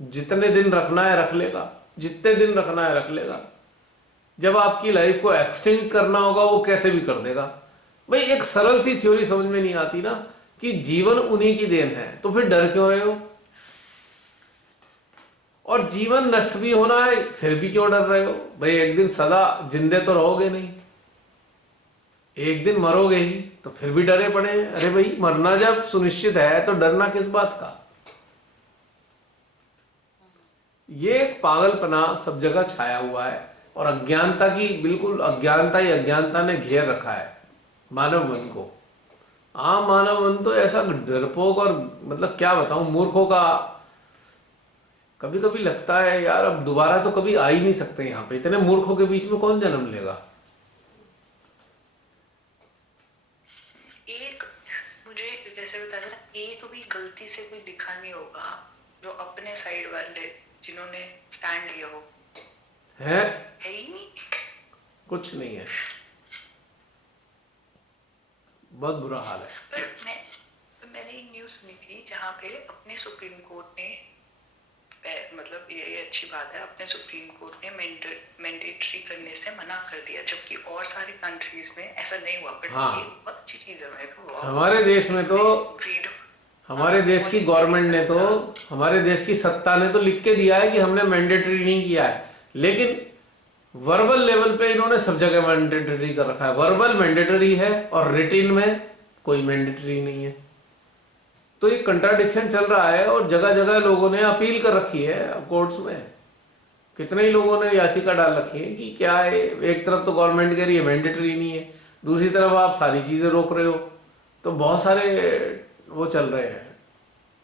जितने दिन रखना है रख लेगा, जितने दिन रखना है रख लेगा। जब आपकी लाइफ को एक्सटेंड करना होगा वो कैसे भी कर देगा। भाई एक सरल सी थ्योरी समझ में नहीं आती ना कि जीवन उन्हीं की देन है, तो फिर डर क्यों रहे हो? और जीवन नष्ट भी होना है फिर भी क्यों डर रहे हो? भाई एक दिन सदा जिंदे तो रहोगे नहीं, एक दिन मरोगे ही, तो फिर भी डरे पड़े हैं। अरे भाई मरना जब सुनिश्चित है तो डरना किस बात का? ये एक पागलपना सब जगह छाया हुआ है और अज्ञानता की, बिल्कुल अज्ञानता ही अज्ञानता ने घेर रखा है मानव मन को। आम मानव मन तो ऐसा डरपोक और मतलब क्या बताऊं, मूर्खों का। कभी कभी लगता है यार अब दोबारा तो कभी आ ही नहीं सकते यहाँ पे, इतने मूर्खों के बीच में कौन जन्म लेगा। एक मुझे जैसे बताया ना, एक भी गलती से कोई दिखा नहीं होगा जो अपने साइड वाले जिन्होंने स्टैंड लिया हो, है ही नहीं। कुछ नहीं है, बहुत बुरा हाल है। पर मैंने एक न्यूज़ सुनी थी जहाँ पे अपने सुप्रीम कोर्ट ने मतलब ये अच्छी बात है, अपने सुप्रीम कोर्ट ने मैंडेटरी करने से मना कर दिया, जबकि और सारे कंट्रीज में ऐसा नहीं हुआ। बट हाँ, ये बहुत अच्छी चीज है मेरे को। हमारे देश में तो, हमारे देश की गवर्नमेंट ने तो, हमारे देश की सत्ता ने तो लिख के दिया है कि हमने मैंडेटरी नहीं किया है, लेकिन वर्बल लेवल पे इन्होंने सब जगह मैंडेटरी कर रखा है। वर्बल मैंडेटरी है और रिटिन में कोई मैंडेटरी नहीं है। तो ये कंट्राडिक्शन चल रहा है और जगह जगह लोगों ने अपील कर रखी है कोर्ट्स में। कितने ही लोगों ने याचिका डाल रखी है कि क्या है, एक तरफ तो गवर्नमेंट कह रही है मैंडेटरी नहीं है, दूसरी तरफ आप सारी चीजें रोक रहे हो। तो बहुत सारे वो चल रहे हैं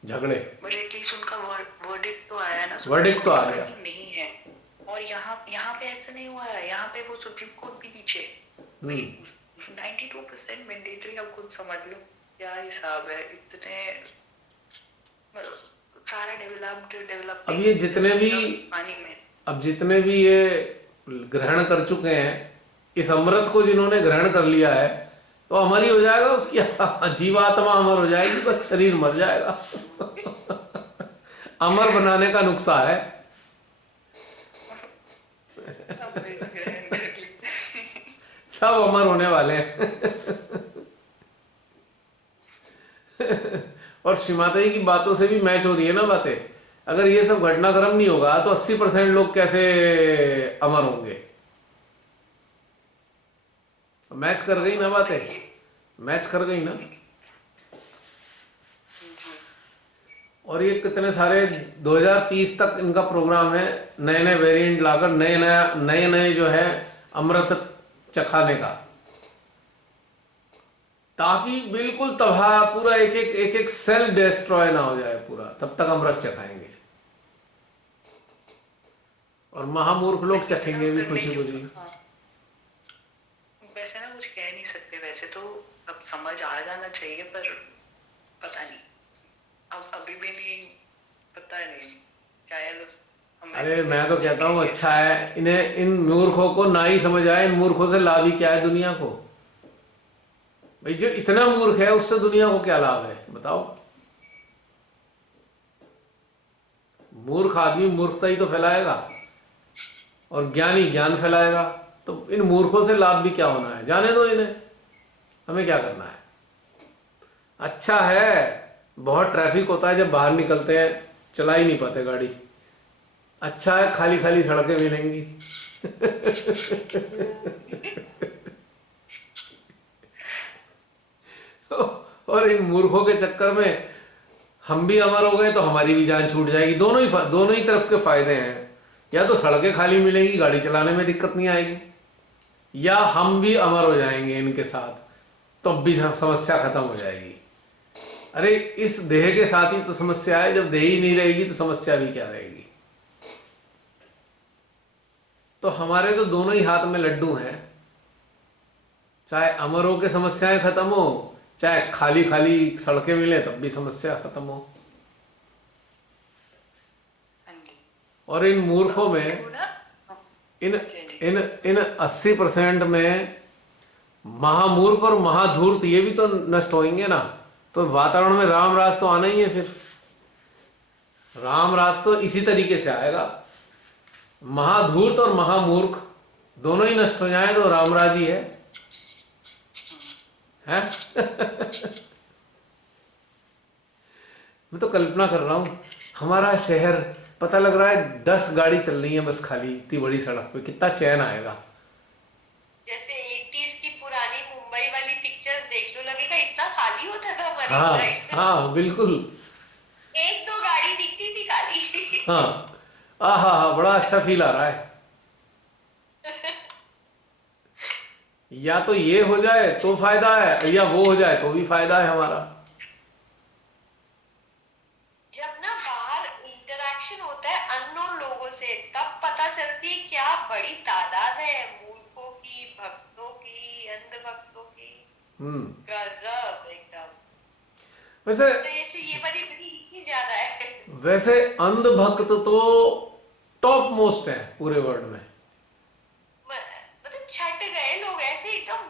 झगड़े। मुझे एटलीस्ट उनका वर्डिक्ट तो आया ना, वर्डिक्ट तो आ गया, नहीं है। और यहाँ पे ऐसा नहीं हुआ है, यहाँ पे वो सुप्रीम कोर्ट भी नीचे 92% मैंडेटरी। अब खुद समझ लो क्या हिसाब है, इतने सारा डेवलप। अब ये जितने भी पानी में, अब जितने भी ये ग्रहण कर चुके हैं, इस अमृत को जिन्होंने ग्रहण कर लिया है, तो अमर ही हो जाएगा, उसकी जीवात्मा अमर हो जाएगी, बस शरीर मर जाएगा। अमर बनाने का नुस्खा है। सब अमर होने वाले हैं। और श्रीमाता जी की बातों से भी मैच हो रही है ना बातें। अगर ये सब घटनाक्रम नहीं होगा तो 80% लोग कैसे अमर होंगे। मैच कर गई ना बातें, मैच कर गई ना। और ये कितने सारे 2030 तक इनका प्रोग्राम है, नए नए वेरिएंट लाकर नए नए जो है अमृत चखाने का, ताकि बिल्कुल तबाह पूरा एक सेल डिस्ट्रॉय ना हो जाए पूरा, तब तक अमृत चखाएंगे। और महामूर्ख लोग चखेंगे भी खुशी खुशी। वैसे ना कुछ कह नहीं सकते, वैसे तो अब समझ आ जाना चाहिए, पर पता नहीं, अब अभी भी नहीं, पता नहीं शायद। अरे मैं तो कहता हूँ अच्छा है इन्हें, इन मूर्खों को ना ही समझ आए। इन मूर्खों से लाभ ही क्या है दुनिया को। भाई जो इतना मूर्ख है उससे दुनिया को क्या लाभ है बताओ। मूर्ख आदमी मूर्खता ही तो फैलाएगा और ज्ञानी ज्ञान फैलाएगा। तो इन मूर्खों से लाभ भी क्या होना है, जाने दो इन्हें, हमें क्या करना है। अच्छा है बहुत ट्रैफिक होता है, जब बाहर निकलते हैं चला ही नहीं पाते गाड़ी। अच्छा है खाली खाली सड़कें मिलेंगी। और इन मूर्खों के चक्कर में हम भी अमर हो गए तो हमारी भी जान छूट जाएगी। दोनों ही तरफ के फायदे हैं। या तो सड़कें खाली मिलेंगी, गाड़ी चलाने में दिक्कत नहीं आएगी, या हम भी अमर हो जाएंगे इनके साथ, तो अब भी समस्या खत्म हो जाएगी। अरे इस देह के साथ ही तो समस्या है, जब देह ही नहीं रहेगी तो समस्या भी क्या रहेगी। तो हमारे तो दोनों ही हाथ में लड्डू हैं, चाहे अमर हो के समस्याएं खत्म हो, चाहे खाली खाली सड़कें मिले तब भी समस्या खत्म हो। और इन मूर्खों में, इन 80% में महामूर्ख और महाधूर्त ये भी तो नष्ट होंगे ना। तो वातावरण में राम राज तो आना ही है। फिर राम राज तो इसी तरीके से आएगा। महाधूर्त और महामूर्ख दोनों ही नष्ट हो जाए तो रामराज ही है। मैं तो कल्पना कर रहा हूं, हमारा शहर पता लग रहा है 10 गाड़ी चल रही है बस खाली, इतनी बड़ी सड़क पे कितना चैन आएगा। जैसे 80s की पुरानी मुंबई वाली पिक्चर देख लो, लगेगा इतना खाली होता था मरीन हाँ ड्राइव। हाँ बिल्कुल, 1-2 गाड़ी दिखती थी खाली। हाँ आहा हा, बड़ा अच्छा फील आ रहा है। या तो ये हो जाए तो फायदा है, या वो हो जाए तो भी फायदा है हमारा। जब ना बाहर इंटरेक्शन होता है अननोन लोगों से, तब पता चलती है क्या बड़ी तादाद है मूर्खों की, भक्तों की, अंध भक्तों की। हम्म। गजब एकदम। वैसे तो ये वाली बड़ी ही ज्यादा है। वैसे अंधभक्त तो टॉप मोस्ट है पूरे वर्ल्ड में। मतलब छट गए लोग ऐसे एकदम।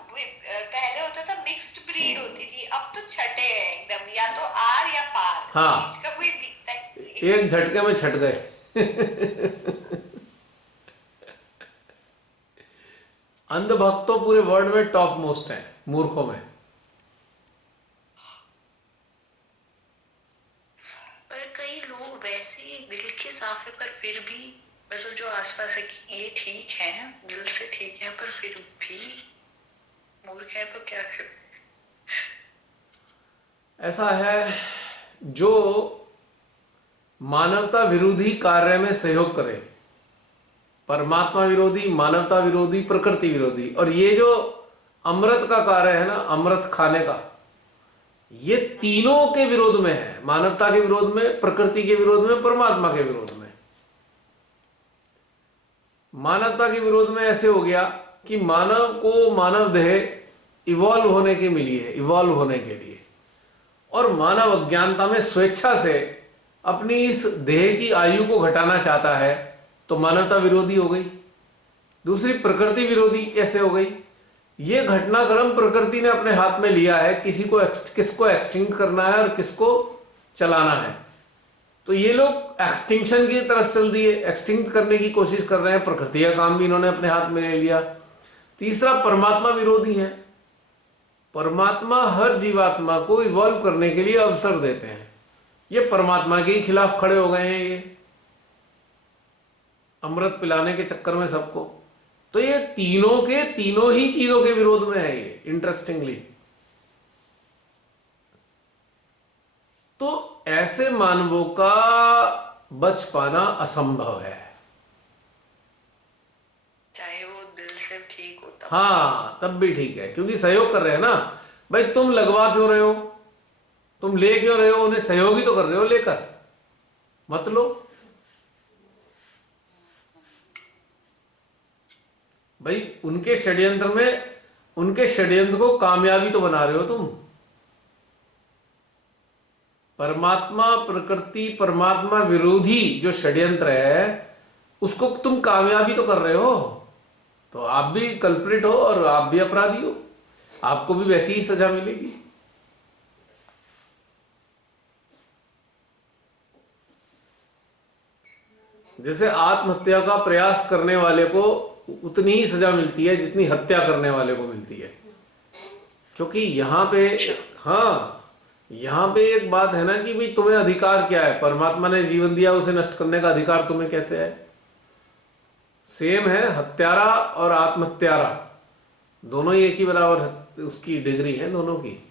पहले होता था मिक्स्ड ब्रीड होती थी, अब तो छटे हैं एकदम, या तो आर या पार, बीच हाँ, का कोई दिखता ही नहीं। एक झटके में छट गए। अंधभक्त तो पूरे वर्ल्ड में टॉप मोस्ट है मूर्खों में। पर कई लोग वैसे ही दिल के साफ है, पर फिर भी मतलब जो आसपास है कि ये ठीक है, दिल से ठीक है, पर फिर भी मूर्ख है, तो क्या करें? ऐसा है, जो मानवता विरोधी कार्य में सहयोग करे, परमात्मा विरोधी, मानवता विरोधी, प्रकृति विरोधी, और ये जो अमृत का कार्य है ना, अमृत खाने का, ये तीनों के विरोध में है। मानवता के विरोध में, प्रकृति के विरोध में, परमात्मा के विरोध में। मानवता के विरोध में ऐसे हो गया कि मानव को मानव देह इवॉल्व होने के मिली है, इवॉल्व होने के लिए, और मानव अज्ञानता में स्वेच्छा से अपनी इस देह की आयु को घटाना चाहता है, तो मानवता विरोधी हो गई। दूसरी प्रकृति विरोधी कैसे हो गई? ये घटनाक्रम प्रकृति ने अपने हाथ में लिया है, किसको एक्सटिंक्ट करना है और किसको चलाना है। तो ये लोग एक्सटिंक्शन की तरफ चल दिए, एक्सटिंक्ट करने की कोशिश कर रहे हैं, प्रकृति का काम भी इन्होंने अपने हाथ में ले लिया। तीसरा परमात्मा विरोधी है। परमात्मा हर जीवात्मा को इवॉल्व करने के लिए अवसर देते हैं, ये परमात्मा के ही खिलाफ खड़े हो गए हैं, ये अमृत पिलाने के चक्कर में सबको। तो ये तीनों के तीनों ही चीजों के विरोध में है ये, इंटरेस्टिंगली। तो ऐसे मानवों का बच पाना असंभव है। चाहे वो दिल से ठीक होता। हाँ, तब भी ठीक है, क्योंकि सहयोग कर रहे हैं ना भाई। तुम लगवा क्यों रहे हो, तुम ले क्यों रहे हो, उन्हें सहयोग ही तो कर रहे हो, लेकर मत लो भाई। उनके षड्यंत्र में, उनके षड्यंत्र को कामयाबी तो बना रहे हो तुम। परमात्मा प्रकृति परमात्मा विरोधी जो षड्यंत्र है, उसको तुम कामयाबी तो कर रहे हो, तो आप भी कल्प्रिट हो और आप भी अपराधी हो, आपको भी वैसी ही सजा मिलेगी। जैसे आत्महत्या का प्रयास करने वाले को उतनी ही सजा मिलती है जितनी हत्या करने वाले को मिलती है। क्योंकि यहाँ पे, हाँ, यहाँ पे एक बात है ना कि भाई तुम्हें अधिकार क्या है, परमात्मा ने जीवन दिया, उसे नष्ट करने का अधिकार तुम्हें कैसे है? सेम है, हत्यारा और आत्महत्यारा दोनों ही एक ही बराबर उसकी डिग्री है दोनों की।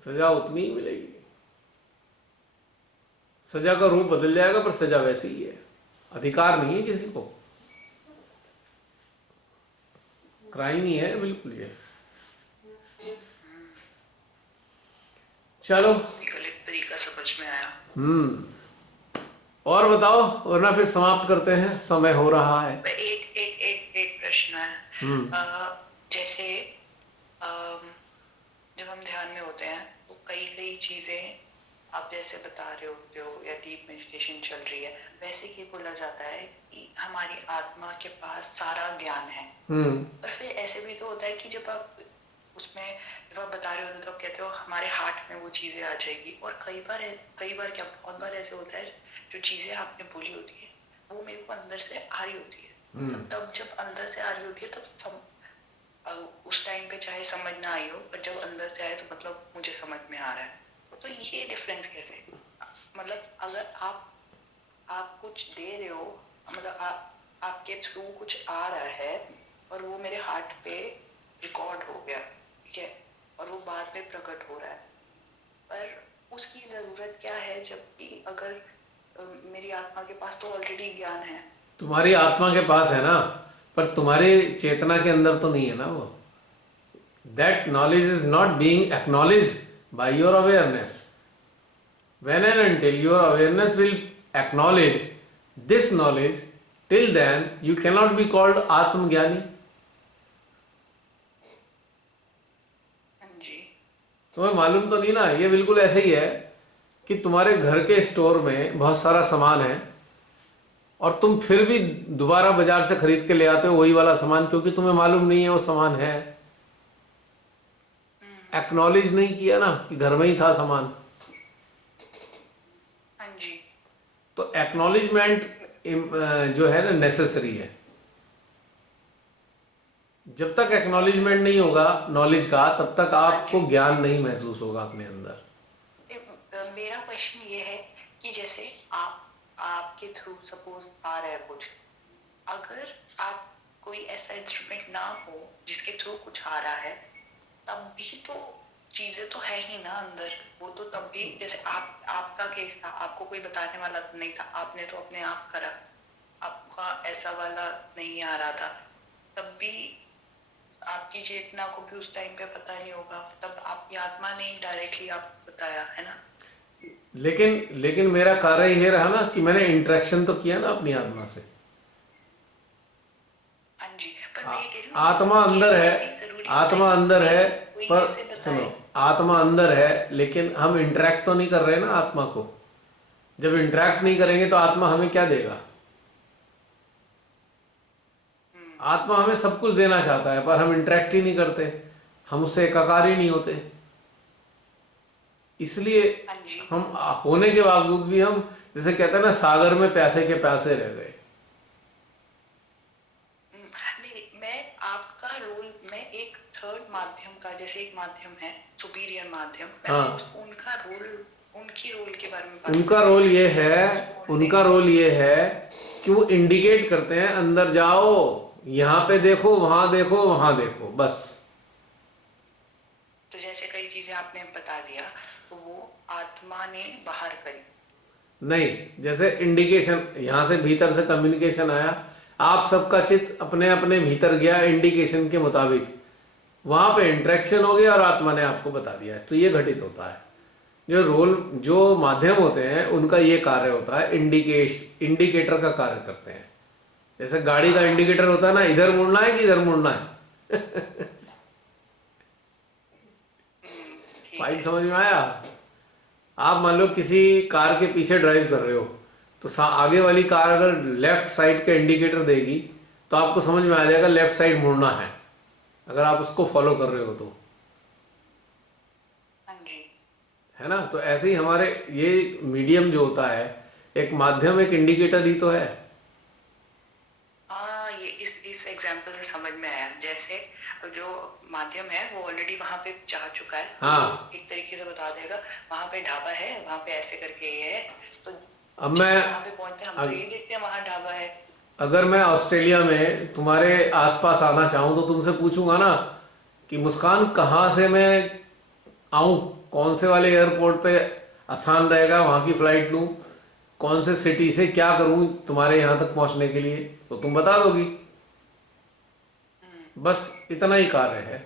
सजा उतनी ही मिलेगी, सजा का रूप बदल जाएगा पर सजा वैसी ही है। अधिकार नहीं है किसी को, क्राइम ही है बिल्कुल ये। चलो, गलत तरीका समझ में आया। और बताओ, वरना फिर समाप्त करते हैं, समय हो रहा है। एक एक एक एक प्रश्न है। जैसे जब हम ध्यान में होते हैं तो कई कई चीजें आप जैसे बता रहे होते हो या डीप मेडिटेशन चल रही है, वैसे ही बोला जाता है कि हमारी आत्मा के पास सारा ज्ञान है। और फिर ऐसे भी तो होता है कि जब आप उसमें जब आप बता रहे होते हो तो आप कहते हो हमारे हार्ट में वो चीजें आ जाएगी। और कई बार क्या, बहुत बार ऐसे होता है जो चीजें आपने बोली होती है वो मेरे को अंदर से आ रही होती है। तब जब अंदर से आ रही होती है तब उस टाइम पे चाहे समझ ना आई हो, पर जब अंदर से आए तो मतलब मुझे समझ में आ रहा है। तो ये डिफरेंस कैसे, मतलब अगर आप कुछ दे रहे हो, मतलब आपके थ्रू कुछ आ रहा है और वो मेरे हार्ट पे रिकॉर्ड हो गया, ठीक है, और वो बाद में प्रकट हो रहा है, पर उसकी जरूरत क्या है, जबकि अगर मेरी आत्मा के पास तो ऑलरेडी ज्ञान है। तुम्हारी आत्मा के पास है ना, पर तुम्हारी चेतना के अंदर तो नहीं है ना वो। That knowledge is not being acknowledged by your awareness. When and until your awareness will acknowledge this knowledge, till then you cannot be called Atmajnani. हाँ जी। तुम्हें मालूम तो नहीं ना, ये बिल्कुल ऐसे ही है कि तुम्हारे घर के स्टोर में बहुत सारा सामान है और तुम फिर भी दोबारा बाजार से खरीद के ले आते हो वही वाला सामान, क्योंकि तुम्हें मालूम नहीं है वो सामान है. एक्नॉलेज नहीं किया ना कि घर में ही था सामान. हाँ जी। तो एक्नॉलेजमेंट जो है ना नेसेसरी है. जब तक एक्नॉलेजमेंट नहीं होगा नॉलेज का, तब तक आपको ज्ञान नहीं महसूस होगा अपने अंदर. मेरा क्वेश्चन ये है कि जैसे आपके थ्रू सपोज आ रहा है कुछ, अगर आप कोई ऐसा इंस्ट्रूमेंट ना हो जिसके थ्रू कुछ आ रहा है, तब भी तो चीजें तो है ही ना अंदर. वो तो तब भी, जैसे आपका केस था, आपको कोई बताने वाला तो नहीं था, आपने तो अपने आप करा, आपका ऐसा वाला नहीं आ रहा था, तब भी आपकी चेतना को भी उस टाइम पे पता नहीं होगा, तब आपकी आत्मा ने डायरेक्टली आपको बताया है ना. लेकिन मेरा कार्य ये रहा ना कि मैंने इंटरेक्शन तो किया ना अपनी आत्मा से. हाँ जी, पर मैं ये कह रही हूँ आत्मा अंदर है, आत्मा अंदर है, कोई पर जैसे बताए. सुनो, आत्मा अंदर है लेकिन हम इंटरेक्ट तो नहीं कर रहे ना आत्मा को. जब इंटरेक्ट नहीं करेंगे तो आत्मा हमें क्या देगा. आत्मा हमें सब कुछ देना चाहता है पर हम इंटरेक्ट ही नहीं करते, हम उससे एकाकार ही नहीं होते. इसलिए हाँ जी. हम होने के बावजूद भी हम, जैसे कहते हैं ना, सागर में प्यासे के प्यासे रह गए. नहीं, मैं आपका रोल, मैं एक थर्ड माध्यम का, जैसे एक माध्यम है सुपीरियर माध्यम, मैं हाँ. उनका रोल, उनकी रोल के बारे में बात उनका रोल ये है, उनका रोल ये है कि वो इंडिकेट करते हैं, अंदर जाओ, यहाँ पे देखो, वहां देखो, वहां देखो, बस. तो जैसे कई चीजें आपने बता दिया, तो वो आत्मा ने बाहर करी. नहीं, जैसे इंडिकेशन, यहां से भीतर से कम्युनिकेशन आया, आप सबका चित्त अपने अपने भीतर गया इंडिकेशन के मुताबिक, वहां पे इंटरेक्शन हो गया और आत्मा ने आपको बता दिया है. तो ये घटित होता है. जो रोल, जो माध्यम होते हैं उनका ये कार्य होता है, इंडिकेटर का कार्य करते हैं. जैसे गाड़ी का इंडिकेटर होता है ना, इधर मुड़ना है कि इधर मुड़ना है. पॉइंट समझ में आया. आप मान लो किसी कार के पीछे ड्राइव कर रहे हो, तो आगे वाली कार अगर लेफ्ट साइड का इंडिकेटर देगी तो आपको समझ में आ जाएगा लेफ्ट साइड मुड़ना है, अगर आप उसको फॉलो कर रहे हो तो. है ना. तो ऐसे ही हमारे ये मीडियम जो होता है, एक माध्यम, एक इंडिकेटर ही तो है. हाँ, ये इस एग्जांपल से समझ में आया. जैसे जो माध्यम है वो ऑलरेडी वहां पे जा चुका है. हाँ. एक तरीके से बता देगा वहां पे ढाबा है, वहां पे ऐसे करके ये है, तो अब मैं वहां पे पहुंचते हैं, हम तो ये देखते हैं वहां ढाबा है. अगर मैं ऑस्ट्रेलिया में तुम्हारे आसपास आना चाहूँ तो तुमसे पूछूंगा ना कि मुस्कान कहाँ से मैं आऊँ, कौन से वाले एयरपोर्ट पे आसान रहेगा, वहाँ की फ्लाइट लूँ, कौन से सिटी से क्या करूँ तुम्हारे यहाँ तक पहुँचने के लिए, तो तुम बता दोगी. बस इतना ही कार्य है.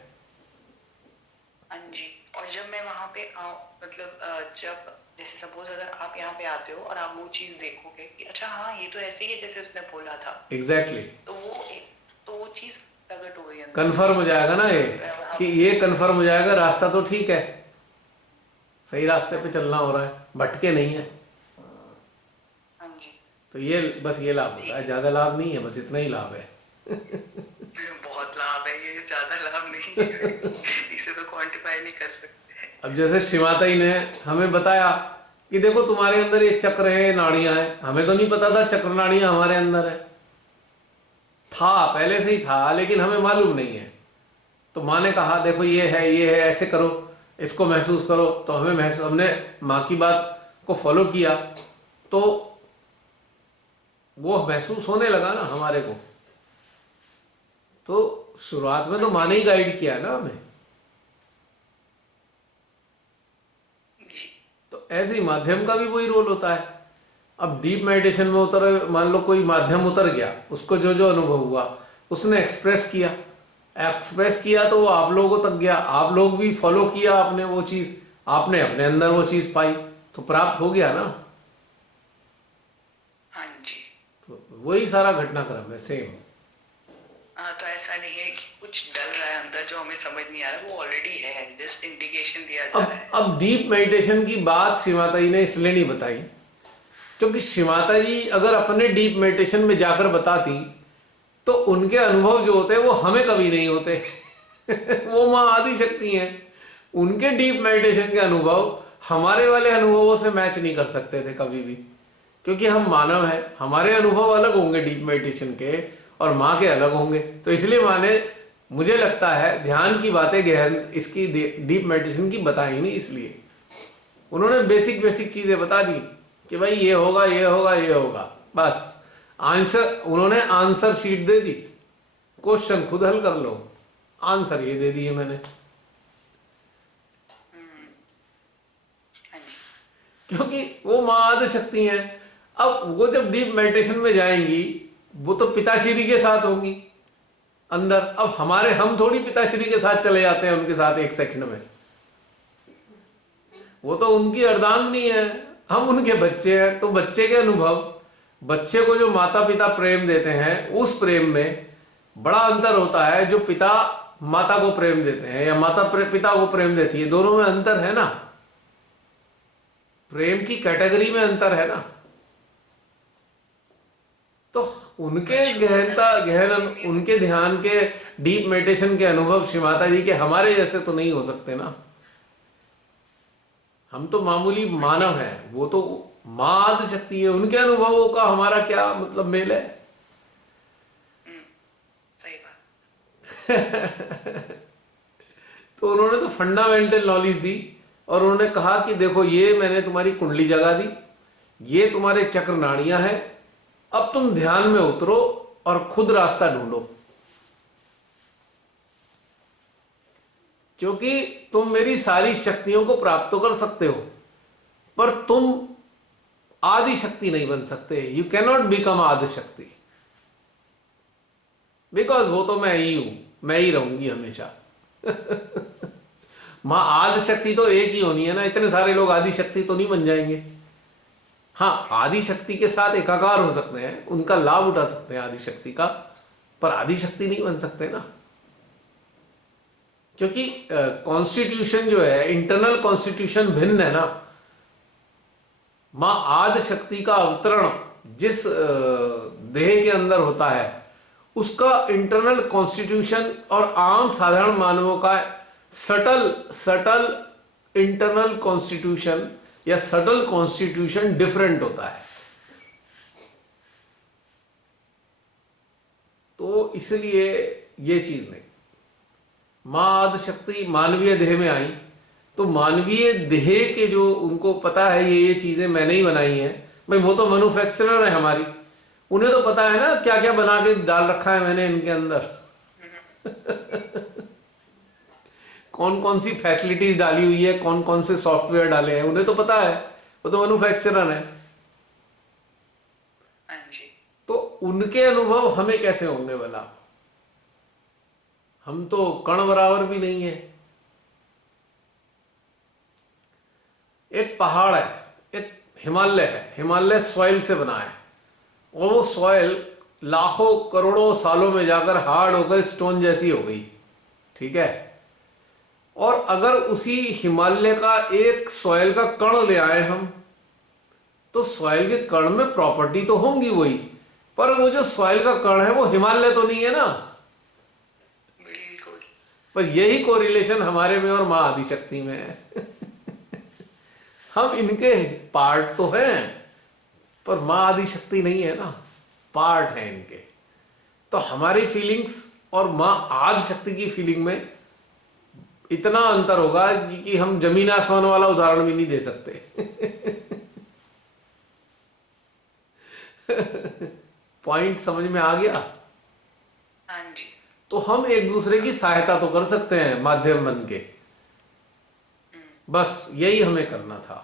हाँ जी. और जब मैं वहां पे आऊँ, मतलब जब जैसे सपोज अगर आप यहाँ पे आते हो और आप वो चीज देखोगे कि अच्छा हाँ ये तो ऐसे ही है जैसे उसने बोला था. एग्जैक्टली. तो वो चीज प्रकट हो गई, कन्फर्म हो जाएगा ना ये, कि ये कन्फर्म हो जाएगा रास्ता तो ठीक है, सही रास्ते पे चलना हो रहा है, भटके नहीं है. हाँ जी. तो ये बस ये लाभ होता है, ज्यादा लाभ नहीं है, बस इतना ही लाभ है. बहुत लाभ है, ये ज्यादा लाभ नहीं है. इसे तो क्वांटिफाई नहीं कर सकते. अब जैसे शिवाताई ने हमें बताया कि देखो तुम्हारे अंदर ये चक्र है, नाड़ियां हैं, हमें तो नहीं पता था चक्र नाड़ियां हमारे अंदर है. था, पहले से ही था, लेकिन हमें मालूम नहीं है. तो माँ ने कहा देखो ये है, ऐसे करो, इसको महसूस करो. तो हमने माँ की बात को फॉलो किया तो वो महसूस होने लगा ना हमारे को. तो शुरुआत में तो माँ ने ही गाइड किया ना हमें. ऐसे ही माध्यम का भी वही रोल होता है। अब डीप मेडिटेशन में उतर, मान लो कोई माध्यम उतर गया, उसको जो जो अनुभव हुआ उसने एक्सप्रेस किया तो वो आप लोगों तक गया, आप लोग भी फॉलो किया आपने वो चीज, आपने अपने अंदर वो चीज पाई, तो प्राप्त हो गया ना। हाँ जी। तो वही सारा घटनाक्रम है, सेम। हाँ, तो ऐसा नहीं है कि कुछ डल रहा है अंदर जो हमें समझ नहीं आ रहा, वो ऑलरेडी है, जस्ट इंडिकेशन दिया जा रहा है। अब डीप मेडिटेशन की बात शिवमाता जी ने इसलिए नहीं बताई क्योंकि शिवमाता जी अगर अपने डीप मेडिटेशन में जाकर बताती तो उनके अनुभव जो होते हैं वो हमें कभी नहीं होते। वो माँ आदि शक्ति हैं, उनके डीप मेडिटेशन के अनुभव हमारे वाले अनुभवों से मैच नहीं कर सकते थे कभी भी, क्योंकि हम मानव हैं, हमारे अनुभव अलग होंगे डीप मेडिटेशन के और माँ के अलग होंगे। तो इसलिए माँ ने, मुझे लगता है, ध्यान की बातें गहन इसकी डीप मेडिटेशन की बताई नहीं, इसलिए उन्होंने बेसिक चीजें बता दी कि भाई ये होगा ये होगा ये होगा, बस। आंसर, उन्होंने आंसर शीट दे दी, क्वेश्चन खुद हल कर लो, आंसर ये दे दिए मैंने। हाँ जी। क्योंकि वो माँ आदि शक्ति हैं। अब वो जब डीप मेडिटेशन में जाएंगी वो तो पिताश्री के साथ होंगी अंदर। अब हम थोड़ी पिताश्री के साथ चले जाते हैं उनके साथ एक सेकंड में, वो तो उनकी अर्धांगिनी है, हम उनके बच्चे हैं। तो बच्चे के अनुभव, बच्चे को जो माता पिता प्रेम देते हैं उस प्रेम में बड़ा अंतर होता है जो पिता माता को प्रेम देते हैं या माता पिता को प्रेम देती है, दोनों में अंतर है ना, प्रेम की कैटेगरी में अंतर है ना। तो उनके उनके ध्यान के डीप मेडिटेशन के अनुभव श्री माता जी के हमारे जैसे तो नहीं हो सकते ना। हम तो मामूली मानव हैं, वो तो माँ आदि शक्ति है, उनके अनुभवों का हमारा क्या मतलब मेल है। सही बात। तो उन्होंने तो फंडामेंटल नॉलेज दी और उन्होंने कहा कि देखो ये मैंने तुम्हारी कुंडली जगा दी, ये तुम्हारे चक्र नाड़ियां हैं, अब तुम ध्यान में उतरो और खुद रास्ता ढूंढो, क्योंकि तुम मेरी सारी शक्तियों को प्राप्त तो कर सकते हो पर तुम आदि शक्ति नहीं बन सकते। यू कैन नॉट बिकम आदि शक्ति, बिकॉज वो तो मैं ही हूं, मैं ही रहूंगी हमेशा। मां आदि शक्ति तो एक ही होनी है ना, इतने सारे लोग आदि शक्ति तो नहीं बन जाएंगे। हाँ, आदि शक्ति के साथ एकाकार हो सकते हैं, उनका लाभ उठा सकते हैं आदि शक्ति का, पर आदि शक्ति नहीं बन सकते ना, क्योंकि कॉन्स्टिट्यूशन जो है, इंटरनल कॉन्स्टिट्यूशन भिन्न है ना। मां आदि शक्ति का अवतरण जिस देह के अंदर होता है उसका इंटरनल कॉन्स्टिट्यूशन और आम साधारण मानवों का सटल इंटरनल कॉन्स्टिट्यूशन या सटल कॉन्स्टिट्यूशन डिफरेंट होता है। तो इसलिए ये चीज नहीं, मां आदि शक्ति मानवीय देह में आई तो मानवीय देह के जो उनको पता है ये चीजें मैंने ही बनाई हैं, भाई वो तो मैन्युफैक्चरर है हमारी, उन्हें तो पता है ना क्या क्या बना के डाल रखा है मैंने इनके अंदर। कौन कौन सी फैसिलिटीज डाली हुई है, कौन कौन से सॉफ्टवेयर डाले हैं, उन्हें तो पता है, वो तो मैन्युफैक्चरर है। तो उनके अनुभव हमें कैसे होंगे भला, हम तो कण बराबर भी नहीं है। एक पहाड़ है, एक हिमालय है, हिमालय सॉइल से बना है और वो सॉइल लाखों करोड़ों सालों में जाकर हार्ड होकर स्टोन जैसी हो गई, ठीक है। और अगर उसी हिमालय का एक सॉइल का कण ले आए हम तो सॉइल के कण में प्रॉपर्टी तो होंगी वही, पर वो जो सॉइल का कण है वो हिमालय तो नहीं है ना। पर यही कोरिलेशन हमारे में और मां आदि शक्ति में है। हम इनके पार्ट तो हैं पर मां आदि शक्ति नहीं है ना, पार्ट है इनके। तो हमारी फीलिंग्स और मां आदि शक्ति की फीलिंग में इतना अंतर होगा कि हम जमीन आसमान वाला उदाहरण भी नहीं दे सकते। पॉइंट समझ में आ गया? हाँ जी। तो हम एक दूसरे की सहायता तो कर सकते हैं माध्यम बन के, बस यही हमें करना था।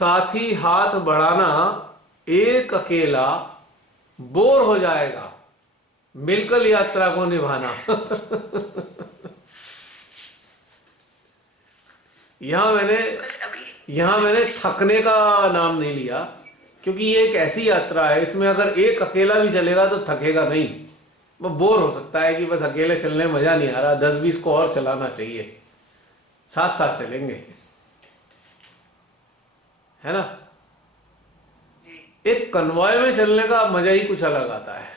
साथी हाथ बढ़ाना, एक अकेला बोर हो जाएगा, मिलकर यात्रा को निभाना। यहां मैंने थकने का नाम नहीं लिया, क्योंकि ये एक ऐसी यात्रा है, इसमें अगर एक अकेला भी चलेगा तो थकेगा नहीं। वो बोर हो सकता है कि बस अकेले चलने में मजा नहीं आ रहा, 10-20 को और चलाना चाहिए, साथ साथ चलेंगे, है ना। एक कन्वॉय में चलने का मजा ही कुछ अलग आता है।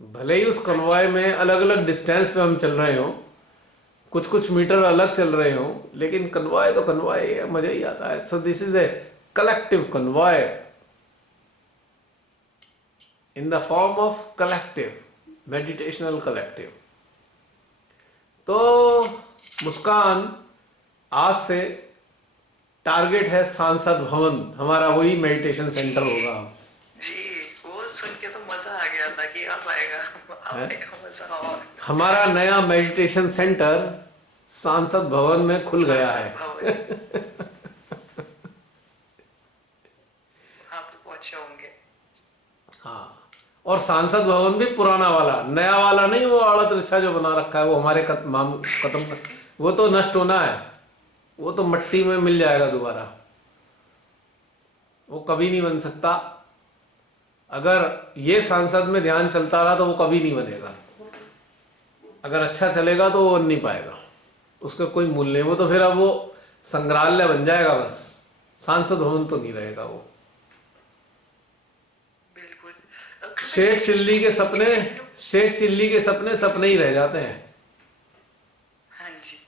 भले ही उस कन्वॉय में अलग अलग डिस्टेंस पे हम चल रहे हो, कुछ कुछ मीटर अलग चल रहे हो, लेकिन कन्वॉय तो कन्वॉय है, मजा ही आता है। So this is a collective convoy in the form of collective meditational collective. तो मुस्कान, आज से टारगेट है सांसद भवन, हमारा वही मेडिटेशन सेंटर होगा। जी, वो सुन के तो मजा आ गया था कि अब आएगा मजा। और हमारा नया मेडिटेशन सेंटर सांसद भवन में खुल गया है। आप तो पहुंचे होंगे। हाँ, और सांसद भवन भी पुराना वाला, नया वाला नहीं, वो आड़त रिक्शा जो बना रखा है वो हमारे खत्म, वो तो नष्ट होना है, वो तो मट्टी में मिल जाएगा दोबारा, वो कभी नहीं बन सकता। अगर ये सांसद में ध्यान चलता रहा तो वो कभी नहीं बनेगा। अगर अच्छा चलेगा तो वो बन नहीं पाएगा, उसका कोई मूल्य नहीं। वो तो फिर अब वो संग्रहालय बन जाएगा बस, सांसद भवन तो नहीं रहेगा वो। बिल्कुल। शेख चिल्ली के सपने सपने ही रह जाते हैं। हाँ जी।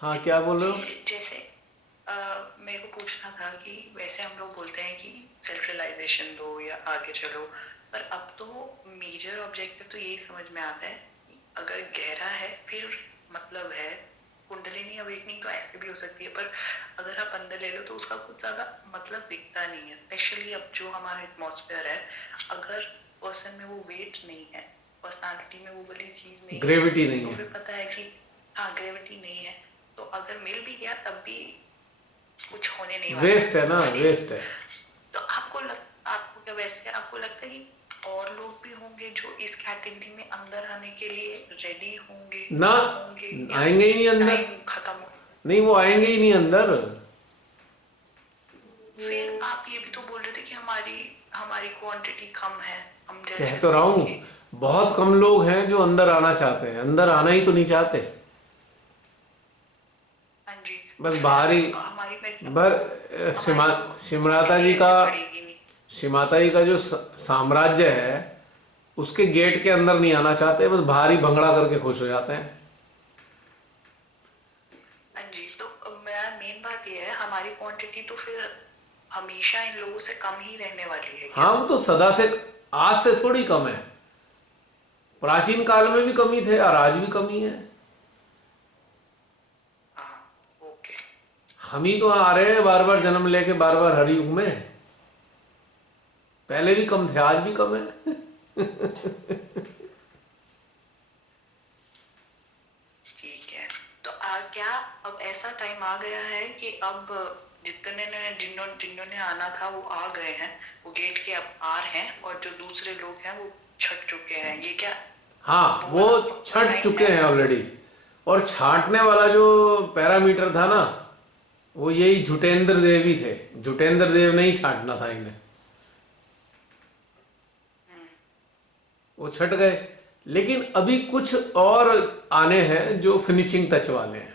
हाँ, क्या बोल रहे हो? जैसे मेरे को पूछना था कि वैसे हम लोग बोलते हैं कि सेल्फ रियलाइजेशन दो या आगे चलो, पर अब तो मेजर ऑब्जेक्टिव तो यही समझ में आता है कि अगर गहरा है फिर मतलब है। कुंडलिनी अवेकनिंग तो ऐसे भी हो सकती है, पर अगर आप अंदर ले लो तो उसका कुछ ज्यादा मतलब दिखता नहीं है। स्पेशली अब जो हमारा एटमॉस्फेयर है, अगर पर्सन में वो वेट नहीं है, पर्सनालिटी में वो वाली चीज नहीं, ग्रेविटी नहीं तो है। फिर पता है कि हाँ ग्रेविटी नहीं है, तो अगर मिल भी गया तब भी कुछ होने नहीं वाला, वेस्ट है ना, वेस्ट है। तो आपको क्या वैसे आपको लगता है कि और लोग भी होंगे जो इस कैटेगरी में अंदर आने के लिए रेडी होंगे? ना, आएंगे ही नहीं अंदर, खत्म हो, नहीं वो आएंगे ही नहीं अंदर। फिर आप ये भी तो बोल रहे थे कि हमारी क्वांटिटी कम है। हम कह जैसे तो रहा हूं, बहुत कम लोग हैं जो अंदर आना चाहते हैं, अंदर आना ही तो नहीं चाहते। हाँ जी, बस बाहरी शिमाता जी का जो साम्राज्य है उसके गेट के अंदर नहीं आना चाहते, बस बाहरी भंगड़ा करके खुश हो जाते हैं। हाँ जी, तो मेन बात ये है, हमारी क्वांटिटी तो फिर हमेशा इन लोगों से कम ही रहने वाली है क्या? हाँ, वो तो सदा से, आज से थोड़ी कम है, प्राचीन काल में भी कमी थे और आज भी कमी है। ओके। हम ही तो आ रहे हैं बार बार जन्म लेके, बार बार हर युग में। पहले भी कम थे, आज भी कम है। ठीक है, तो क्या अब ऐसा टाइम आ गया है कि अब जिन्होंने आना था वो आ गए हैं, वो गेट के अब पार हैं, और जो दूसरे लोग हैं वो छट चुके हैं, ये क्या? हाँ, वो छट चुके हैं ऑलरेडी। और छांटने वाला जो पैरामीटर था ना, वो यही झुटेंद्र देव ही थे। झुटेंद्र देव ने ही छांटना था इन्हें, वो छट गए। लेकिन अभी कुछ और आने हैं जो फिनिशिंग टच वाले हैं,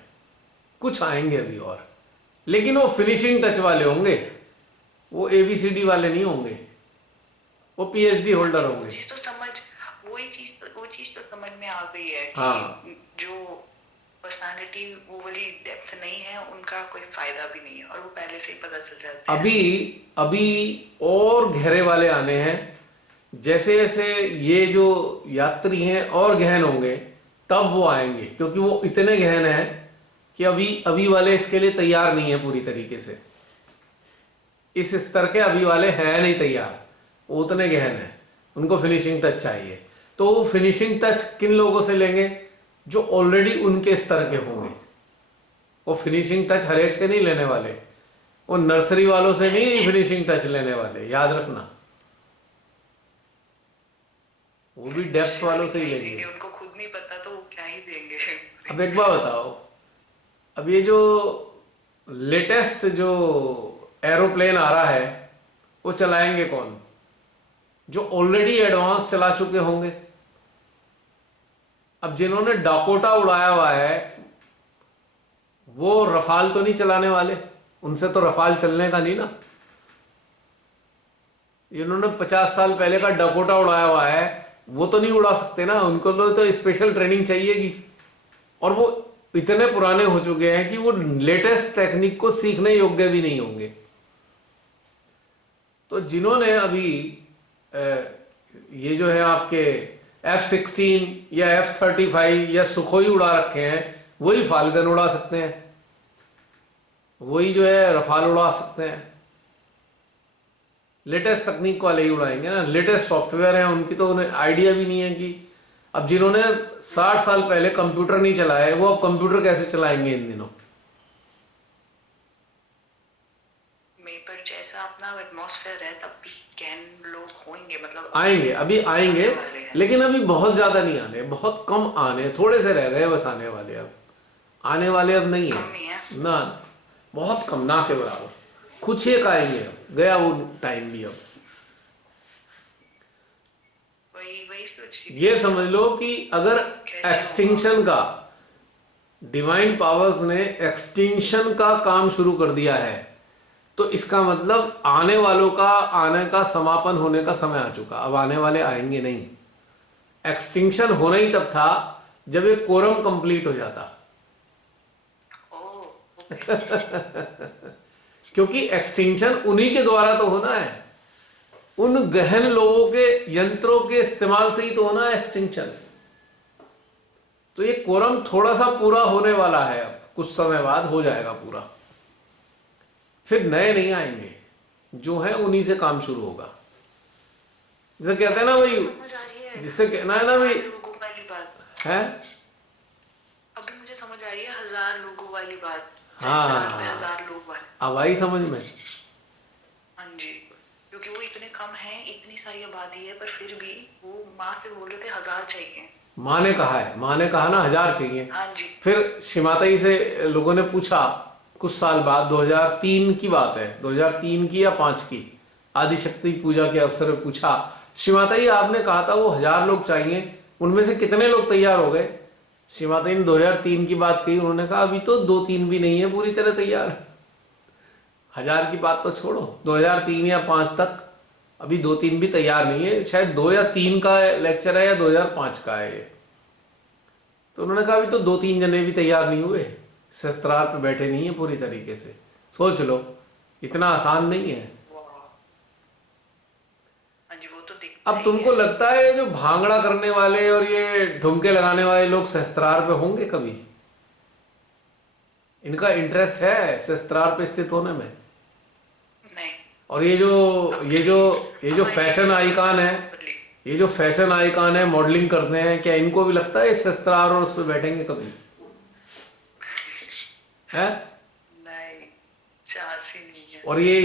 कुछ आएंगे अभी और, लेकिन वो फिनिशिंग टच वाले होंगे, वो ABCD वाले नहीं होंगे, वो PhD होल्डर होंगे। वो चीज तो समझ में आ गई है कि हाँ, जो पर्सनालिटी वो वाली डेप्थ नहीं है उनका कोई फायदा भी नहीं है, और वो पहले से ही पता चल जाता है। अभी और गहरे वाले आने हैं। जैसे जैसे ये जो यात्री हैं और गहन होंगे तब वो आएंगे, क्योंकि वो इतने गहन हैं कि अभी वाले इसके लिए तैयार नहीं है पूरी तरीके से। इस स्तर के अभी वाले हैं नहीं तैयार, वो उतने गहन हैं, उनको फिनिशिंग टच चाहिए। तो वो फिनिशिंग टच किन लोगों से लेंगे? जो ऑलरेडी उनके स्तर के होंगे। वो फिनिशिंग टच हर एक से नहीं लेने वाले, वो नर्सरी वालों से नहीं फिनिशिंग टच लेने वाले, याद रखना। वो भी डेप्थ वालों से ही लेंगे। उनको खुद नहीं पता तो वो क्या ही देंगे। अब एक बात बताओ, अब ये जो लेटेस्ट जो एरोप्लेन आ रहा है वो चलाएंगे कौन? जो ऑलरेडी एडवांस चला चुके होंगे। अब जिन्होंने डाकोटा उड़ाया हुआ है वो रफाल तो नहीं चलाने वाले, उनसे तो रफाल चलने का नहीं ना। जिन्होंने 50 साल पहले का डाकोटा उड़ाया हुआ है वो तो नहीं उड़ा सकते ना, उनको तो स्पेशल ट्रेनिंग चाहिएगी। और वो इतने पुराने हो चुके हैं कि वो लेटेस्ट टेक्निक को सीखने योग्य भी नहीं होंगे। तो जिन्होंने अभी ये जो है आपके F-16 या F-35 या सुखोई उड़ा रखे हैं वही फाल्कन उड़ा सकते हैं, वही जो है रफाल उड़ा सकते हैं। लेटेस्ट तकनीक वाले ही उड़ाएंगे ना, लेटेस्ट सॉफ्टवेयर है उनकी, तो उन्हें आइडिया भी नहीं है कि अब जिन्होंने 60 साल पहले कंप्यूटर नहीं चलाए वो अब कंप्यूटर कैसे चलाएंगे इन दिनों। पर जैसा अपना एटमॉस्फेयर है तब भी कैन लोग होंगे, मतलब आएंगे, अभी आएंगे, लेकिन अभी बहुत ज्यादा नहीं आने, बहुत कम आने, थोड़े से रह गए बस आने वाले। अब आने वाले अब नहीं है ना, बहुत कम, ना के बराबर, कुछ एक आएंगे। अब गया वो टाइम भी। अब ये समझ लो कि अगर एक्सटिंक्शन का, डिवाइन पावर्स ने एक्सटिंक्शन का काम शुरू कर दिया है तो इसका मतलब आने वालों का आने का समापन होने का समय आ चुका। अब आने वाले आएंगे नहीं। एक्सटिंक्शन होना ही तब था जब एक कोरम कंप्लीट हो जाता। क्योंकि एक्सटिंक्शन उन्हीं के द्वारा तो होना है, उन गहन लोगों के यंत्रों के इस्तेमाल से ही तो होना है एक्सटिंक्शन। तो ये कोरम थोड़ा सा पूरा होने वाला है, अब कुछ समय बाद हो जाएगा पूरा, फिर नए नहीं आएंगे, जो है उन्हीं से काम शुरू होगा। जैसे कहते हैं ना भाई, जिससे कहना है ना भाई है, अभी मुझे समझ आ रही है 1000 लोगों वाली बात। हाँ 1000 लोग वाली अब आई समझ में। हाँ जी, क्योंकि वो इतने कम हैं, इतनी सारी आबादी है, पर फिर भी वो माँ से बोल रहे थे 1000 चाहिए। माँ ने कहा है, माँ ने कहा ना 1000 चाहिए। हाँ जी। फिर शिमाताई से लोगों ने पूछा कुछ साल बाद, 2003 की बात है, 2003 की या 5 की, आदिशक्ति पूजा के अवसर में पूछा, शिमाताई आपने कहा था वो 1000 लोग चाहिए, उनमें से कितने लोग तैयार हो गए? शिमाताई ने 2003 की बात कही, उन्होंने कहा अभी तो 2-3 भी नहीं है पूरी तरह तैयार। 1000 की बात तो छोड़ो, 2003 या 5 तक अभी 2-3 भी तैयार नहीं है। शायद 2 या 3 का लेक्चर है या 2005 का है ये। तो उन्होंने कहा अभी तो 2-3 जने भी तैयार नहीं हुए, शस्त्रार पे बैठे नहीं है पूरी तरीके से। सोच लो, इतना आसान नहीं है। अब तुमको लगता है जो भांगड़ा करने वाले और ये ढुमके लगाने वाले लोग शस्त्रार पे होंगे कभी? इनका इंटरेस्ट है शस्त्रार पे स्थित होने में? नहीं। और ये जो फैशन आइकॉन है, ये जो फैशन आइकॉन है, मॉडलिंग करते हैं, क्या इनको भी लगता है शस्त्रार और उस पर बैठेंगे कभी? है? नहीं, चांस ही नहीं है। और ये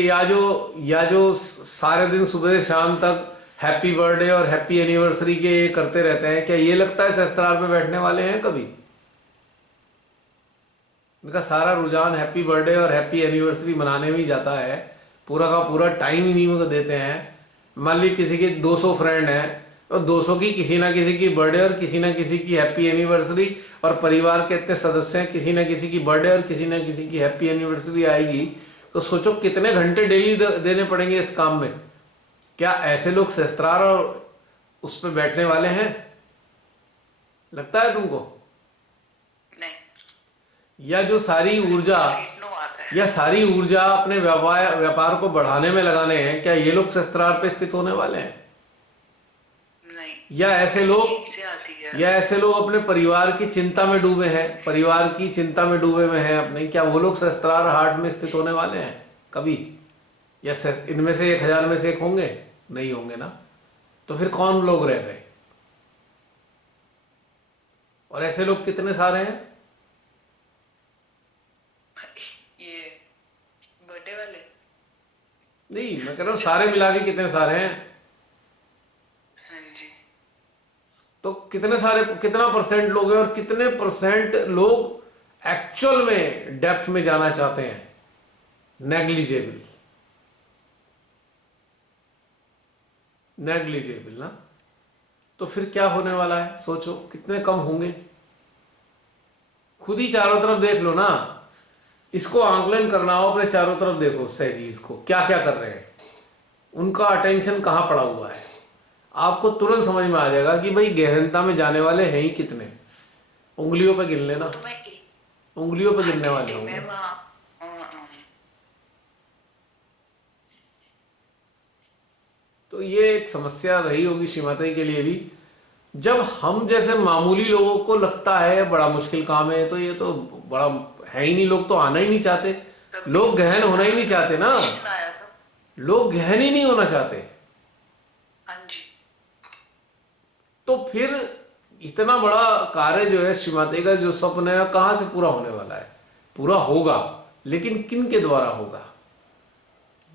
या जो सारे दिन सुबह से शाम तक हैप्पी बर्थडे और हैप्पी एनिवर्सरी के करते रहते हैं, क्या ये लगता है शस्त्रार पे बैठने वाले हैं कभी? इनका सारा रुझान हैप्पी बर्थडे और हैप्पी एनिवर्सरी मनाने में ही जाता है, पूरा का पूरा टाइम इन्हीं में देते हैं। मान ली किसी के 200 फ्रेंड हैं और 200 की किसी ना किसी की बर्थडे और किसी ना किसी की हैप्पी एनिवर्सरी, और परिवार के इतने सदस्य हैं, किसी ना किसी की बर्थडे और किसी ना किसी की हैप्पी एनिवर्सरी आएगी, तो सोचो कितने घंटे डेली देने पड़ेंगे इस काम में। क्या ऐसे लोग शस्त्रार और उस पर बैठने वाले हैं? लगता है तुमको? नहीं। या जो सारी ऊर्जा अपने व्यापार को बढ़ाने में लगाने हैं, क्या ये लोग शस्त्रार पे स्थित होने वाले हैं? नहीं। या ऐसे लोग अपने परिवार की चिंता में डूबे हैं, परिवार की चिंता में डूबे हुए हैं अपने, क्या वो लोग शस्त्रार हाट में स्थित होने वाले हैं कभी? या इनमें से 1000 में से एक होंगे? नहीं होंगे ना। तो फिर कौन लोग रह गए? और ऐसे लोग कितने सारे हैं? ये बर्थडे टोटल है। नहीं, मैं कह रहा हूँ सारे मिला के कितने सारे हैं, हाँ जी। तो कितने सारे, कितना परसेंट लोग हैं और कितने परसेंट लोग एक्चुअल में डेप्थ में जाना चाहते हैं? नेग्लिजेबल, नेग्लिजेबल ना। तो फिर क्या होने वाला है, सोचो कितने कम होंगे। खुद ही चारों तरफ देख लो ना, इसको आंकलन करना हो, अपने चारों तरफ देखो सहजीज को क्या क्या कर रहे हैं, उनका अटेंशन कहाँ पड़ा हुआ है, आपको तुरंत समझ में आ जाएगा कि भाई गहनता में जाने वाले हैं ही कितने। उंगलियों पे गिन लेना, वो तो मैं उंगलियों पे गिनने वाले आंटी होंगे। मैम, तो ये एक समस्या रही होगी श्रीमाता के लिए भी, जब हम जैसे मामूली लोगों को लगता है बड़ा मुश्किल काम है, तो ये तो बड़ा है ही नहीं, लोग तो आना ही नहीं चाहते, तभी लोग गहन होना ही नहीं चाहते ना, क्वेश्चन आया था। लोग गहन ही नहीं होना चाहते। हाँ जी। तो फिर इतना बड़ा कार्य जो है श्रीमाता का जो स्वप्न है कहाँ से पूरा होने वाला है? पूरा होगा, लेकिन किन के द्वारा होगा?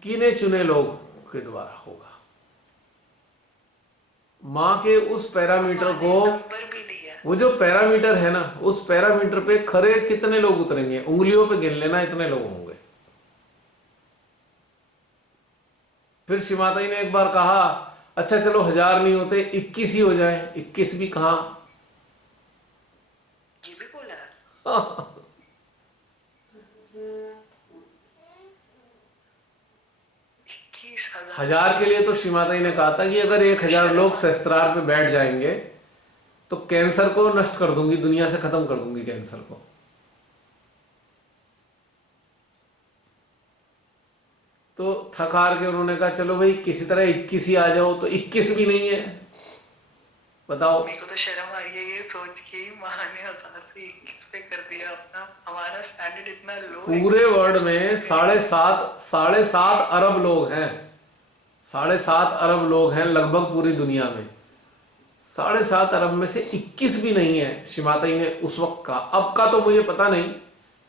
गिने चुने लोग के द्वारा होगा। माँ के उस पैरामीटर को, नंबर भी दिया। वो जो पैरामीटर है ना, उस पैरामीटर पे खरे कितने लोग उतरेंगे? उंगलियों पे गिन लेना इतने लोग होंगे। फिर श्रीमाता जी ने एक बार कहा, अच्छा चलो 1000 नहीं होते 21 ही हो जाए। 21 भी कहाँ? ये भी बोला। 21,000। 1000 के लिए तो श्रीमाता जी ने कहा था कि अगर 1000 लोग सहस्त्रार पे बैठ जाएंगे तो कैंसर को नष्ट कर दूंगी, दुनिया से खत्म कर दूंगी कैंसर को। तो थक हार के उन्होंने कहा चलो भाई किसी तरह 21 ही आ जाओ, तो 21 भी नहीं है, बताओ। मेरे को तो शर्म आ रही है ये सोच के, माँ ने 1000 से 21 पे कर दिया अपना। हमारा स्टैंडर्ड इतना लो है। पूरे वर्ल्ड में 7.5 अरब लोग हैं, 7.5 अरब लोग हैं लगभग पूरी दुनिया में। 7.5 अरब में से 21 भी नहीं है, श्रीमाता जी ने उस वक्त कहा। अब का तो मुझे पता नहीं,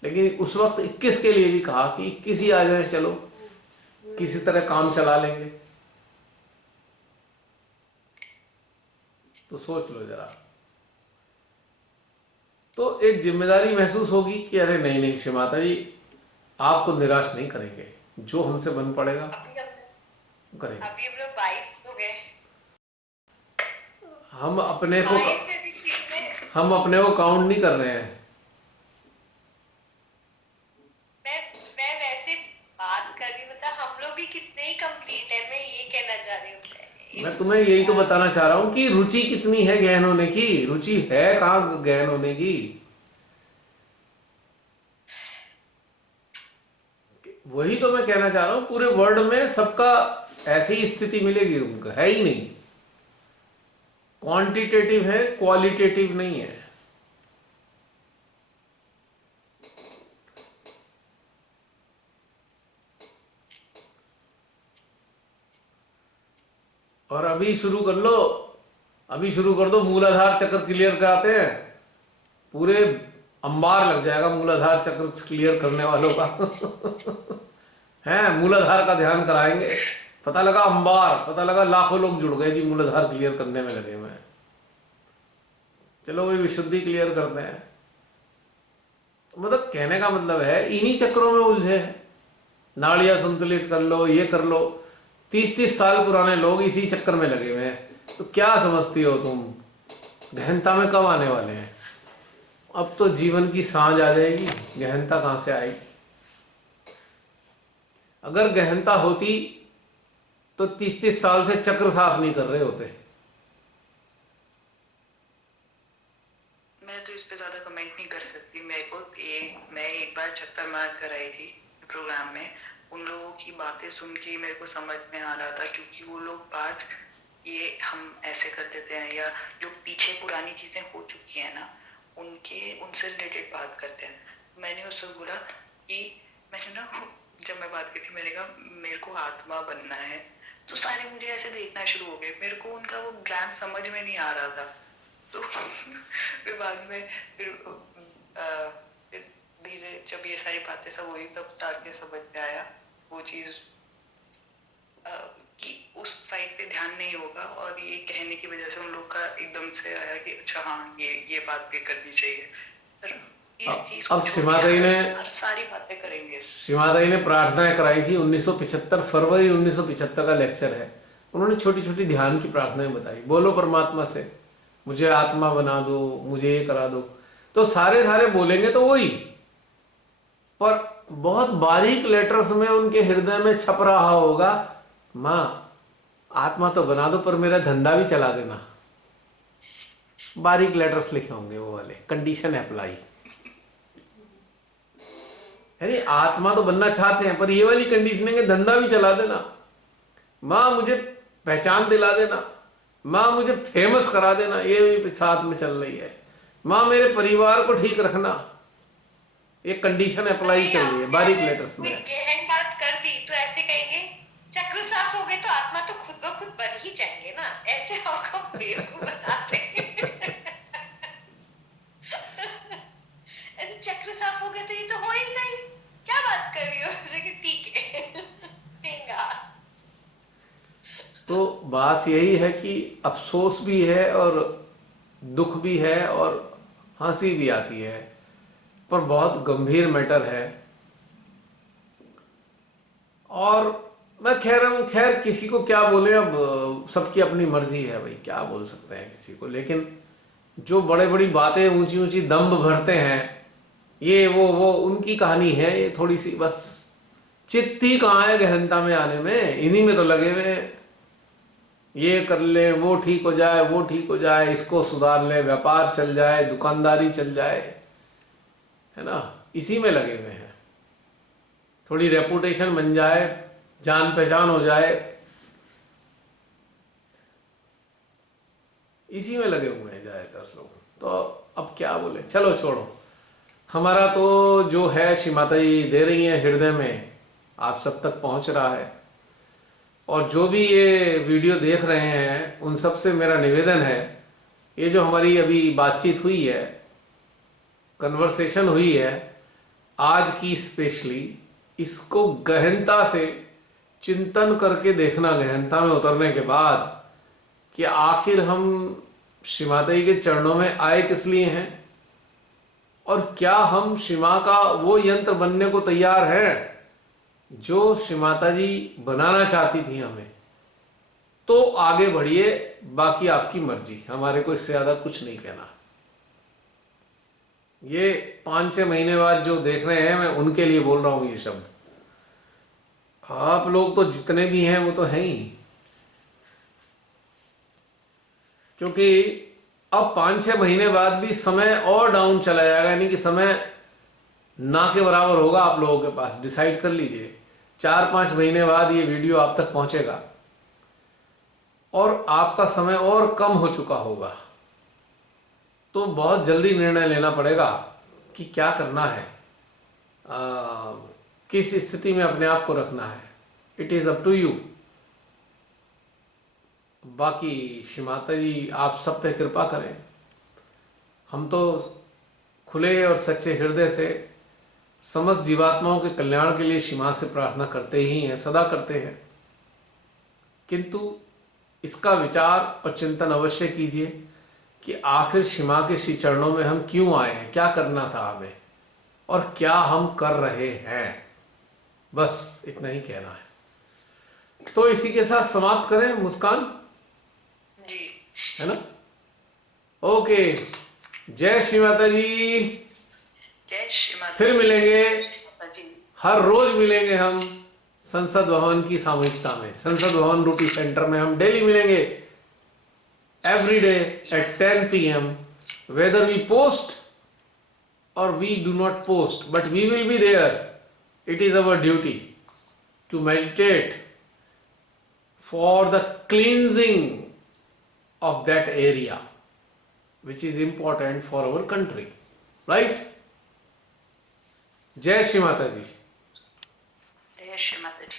लेकिन उस वक्त 21 के लिए भी कहा कि 21 ही आ जाए, चलो किसी तरह काम चला लेंगे। तो सोच लो जरा, तो एक जिम्मेदारी महसूस होगी कि अरे नहीं नहीं श्रीमाता जी, आपको निराश नहीं करेंगे, जो हमसे बन पड़ेगा करेंगे। अभी हम लोग 22 हो गए। हम अपने को 22 से भी कितने? हम अपने को काउंट नहीं कर रहे हैं। मैं वैसे बात कर रही, मतलब हम लोग भी कितने ही कंप्लीट है, मैं ये कहना चाह रही हूँ। मैं तुम्हें यही तो बताना चाह रहा हूं कि रुचि कितनी है गहन होने की, रुचि है कहाँ गहन होने की। वही तो मैं कहना चाह रहा हूं, पूरे वर्ल्ड में सबका ऐसी स्थिति मिलेगी, उनका है ही नहीं। क्वांटिटेटिव है, क्वालिटेटिव नहीं है। और अभी शुरू कर लो, अभी शुरू कर दो, मूलाधार चक्र क्लियर कराते हैं, पूरे अंबार लग जाएगा मूलाधार चक्र क्लियर करने वालों का। है, मूलाधार का ध्यान कराएंगे, पता लगा अंबार, पता लगा लाखों लोग जुड़ गए जी, मूलाधार क्लियर करने में लगे हुए हैं। चलो भाई विशुद्धि क्लियर करते हैं। मतलब कहने का मतलब है इन्हीं चक्रों में उलझे हैं। नाड़ियां संतुलित कर लो, ये कर लो, 30-30 साल पुराने लोग इसी चक्कर में लगे हुए हैं। तो क्या समझती हो तुम, गहनता में कब आने वाले हैं? अब तो जीवन की सांझ आ जाएगी, गहनता कहां से आएगी? अगर गहनता होती तो 30-30 साल से चक्र साफ नहीं कर रहे होते। मैं तो इस पे ज्यादा कमेंट नहीं कर सकती। मेरे को मैं एक बार चक्कर मार कर आई थी प्रोग्राम में, उन लोगों की बातें सुन के मेरे को समझ में आ रहा था, क्योंकि वो लोग बात ये हम ऐसे कर देते हैं, या जो पीछे पुरानी चीजें हो चुकी है ना, उनसे रिलेटेड बात करते हैं। मैंने उससे बोला कि मैंने ना, जब मैं बात की थी, मैंने कहा मेरे को आत्मा बनना है, तो सारे मुझे ऐसे देखना शुरू हो गए। मेरे को उनका वो ज्ञान समझ में नहीं आ रहा था। तो फिर बाद में फिर धीरे जब ये सारी बातें सब हुई, तब जाके समझ में आया वो चीज कि उस साइड पे ध्यान नहीं होगा, और ये कहने की वजह से उन लोग का एकदम से आया कि अच्छा हाँ ये बात भी करनी चाहिए। पर इस चीज को अब छोड़ के सीमाताई ने हर सारी बातें करेंगे। सीमाताई ने प्रार्थनाएं कराई थी। 1975 फरवरी 1975 का लेक्चर है। उन्होंने छोटी छोटी ध्यान की प्रार्थनाएं बताई। बोलो परमात्मा से मुझे आत्मा बना दो, मुझे ये करा दो। तो सारे सारे बोलेंगे तो वही, पर बहुत बारीक लेटर्स में उनके हृदय में छप रहा होगा, माँ आत्मा तो बना दो पर मेरा धंधा भी चला देना। बारीक लेटर्स लिखे होंगे वो वाले, कंडीशन अप्लाई। यानी आत्मा तो बनना चाहते हैं पर ये वाली कंडीशन है कि धंधा भी चला देना। माँ मुझे पहचान दिला देना, माँ मुझे फेमस करा देना, ये भी साथ में चल रही है। माँ मेरे परिवार को ठीक रखना, ये कंडीशन अप्लाई चल रही है, बारीक लेटर्स में। गहन बात कर दी तो ऐसे कहेंगे चक्र साफ हो गए तो आत्मा तो खुद ब खुद बन ही जाएंगे ना, ऐसे आपको बेवकूफ बनाते हैं। ऐसे चक्र साफ हो गए तो ये तो हो ही नहीं, क्या बात कर रही हो? ठीक है। तो बात यही है कि अफसोस भी है और दुख भी है और हंसी भी आती है, पर बहुत गंभीर मैटर है। और मैं खैर किसी को क्या बोले, अब सबकी अपनी मर्जी है भाई, क्या बोल सकते हैं किसी को। लेकिन जो बड़े बड़ी बातें ऊंची ऊंची दम्भ भरते हैं, ये वो उनकी कहानी है। ये थोड़ी सी बस चित्त ही कहाँ है गहनता में आने में, इन्हीं में तो लगे हुए हैं। ये कर ले, वो ठीक हो जाए, वो ठीक हो जाए, इसको सुधार ले, व्यापार चल जाए, दुकानदारी चल जाए, है ना, इसी में लगे हुए हैं। थोड़ी रेपुटेशन बन जाए, जान पहचान हो जाए, इसी में लगे हुए हैं ज्यादातर लोग। तो अब क्या बोले, चलो छोड़ो। हमारा तो जो है श्री माता जी दे रही हैं हृदय में, आप सब तक पहुंच रहा है। और जो भी ये वीडियो देख रहे हैं उन सब से मेरा निवेदन है, ये जो हमारी अभी बातचीत हुई है, कन्वर्सेशन हुई है आज की स्पेशली, इसको गहनता से चिंतन करके देखना, गहनता में उतरने के बाद, कि आखिर हम श्री माता जी के चरणों में आए किस लिए हैं, और क्या हम श्री मां का वो यंत्र बनने को तैयार हैं जो श्री माता जी बनाना चाहती थी हमें। तो आगे बढ़िए, बाकी आपकी मर्जी, हमारे को इससे ज्यादा कुछ नहीं कहना। ये 5-6 महीने बाद जो देख रहे हैं, मैं उनके लिए बोल रहा हूं ये शब्द। आप लोग तो जितने भी हैं वो तो हैं ही, क्योंकि अब 5-6 महीने बाद भी समय और डाउन चला जाएगा, यानी कि समय ना के बराबर होगा आप लोगों के पास। डिसाइड कर लीजिए, 4-5 महीने बाद ये वीडियो आप तक पहुंचेगा और आपका समय और कम हो चुका होगा। तो बहुत जल्दी निर्णय लेना पड़ेगा कि क्या करना है, किस स्थिति में अपने आप को रखना है। It is up to you. बाकी श्री माता जी आप सब पे कृपा करें। हम तो खुले और सच्चे हृदय से समस्त जीवात्माओं के कल्याण के लिए श्री मां से प्रार्थना करते ही हैं, सदा करते हैं। किंतु इसका विचार और चिंतन अवश्य कीजिए कि आखिर श्री मां के श्री चरणों में हम क्यों आए हैं, क्या करना था हमें, और क्या हम कर रहे हैं। बस इतना ही कहना है। तो इसी के साथ समाप्त करें मुस्कान जी, है ना। ओके, जय श्री माता जी। जय श्री माता। फिर मिलेंगे, माता जी। हर रोज मिलेंगे हम संसद भवन की सामूहिकता में। संसद भवन रूपी सेंटर में हम डेली मिलेंगे, every day at 10 PM, whether we post or we do not post, but we will be there. It is our duty to meditate for the cleansing of that area, which is important for our country, right? जय श्री माता जी। जय श्री माता जी।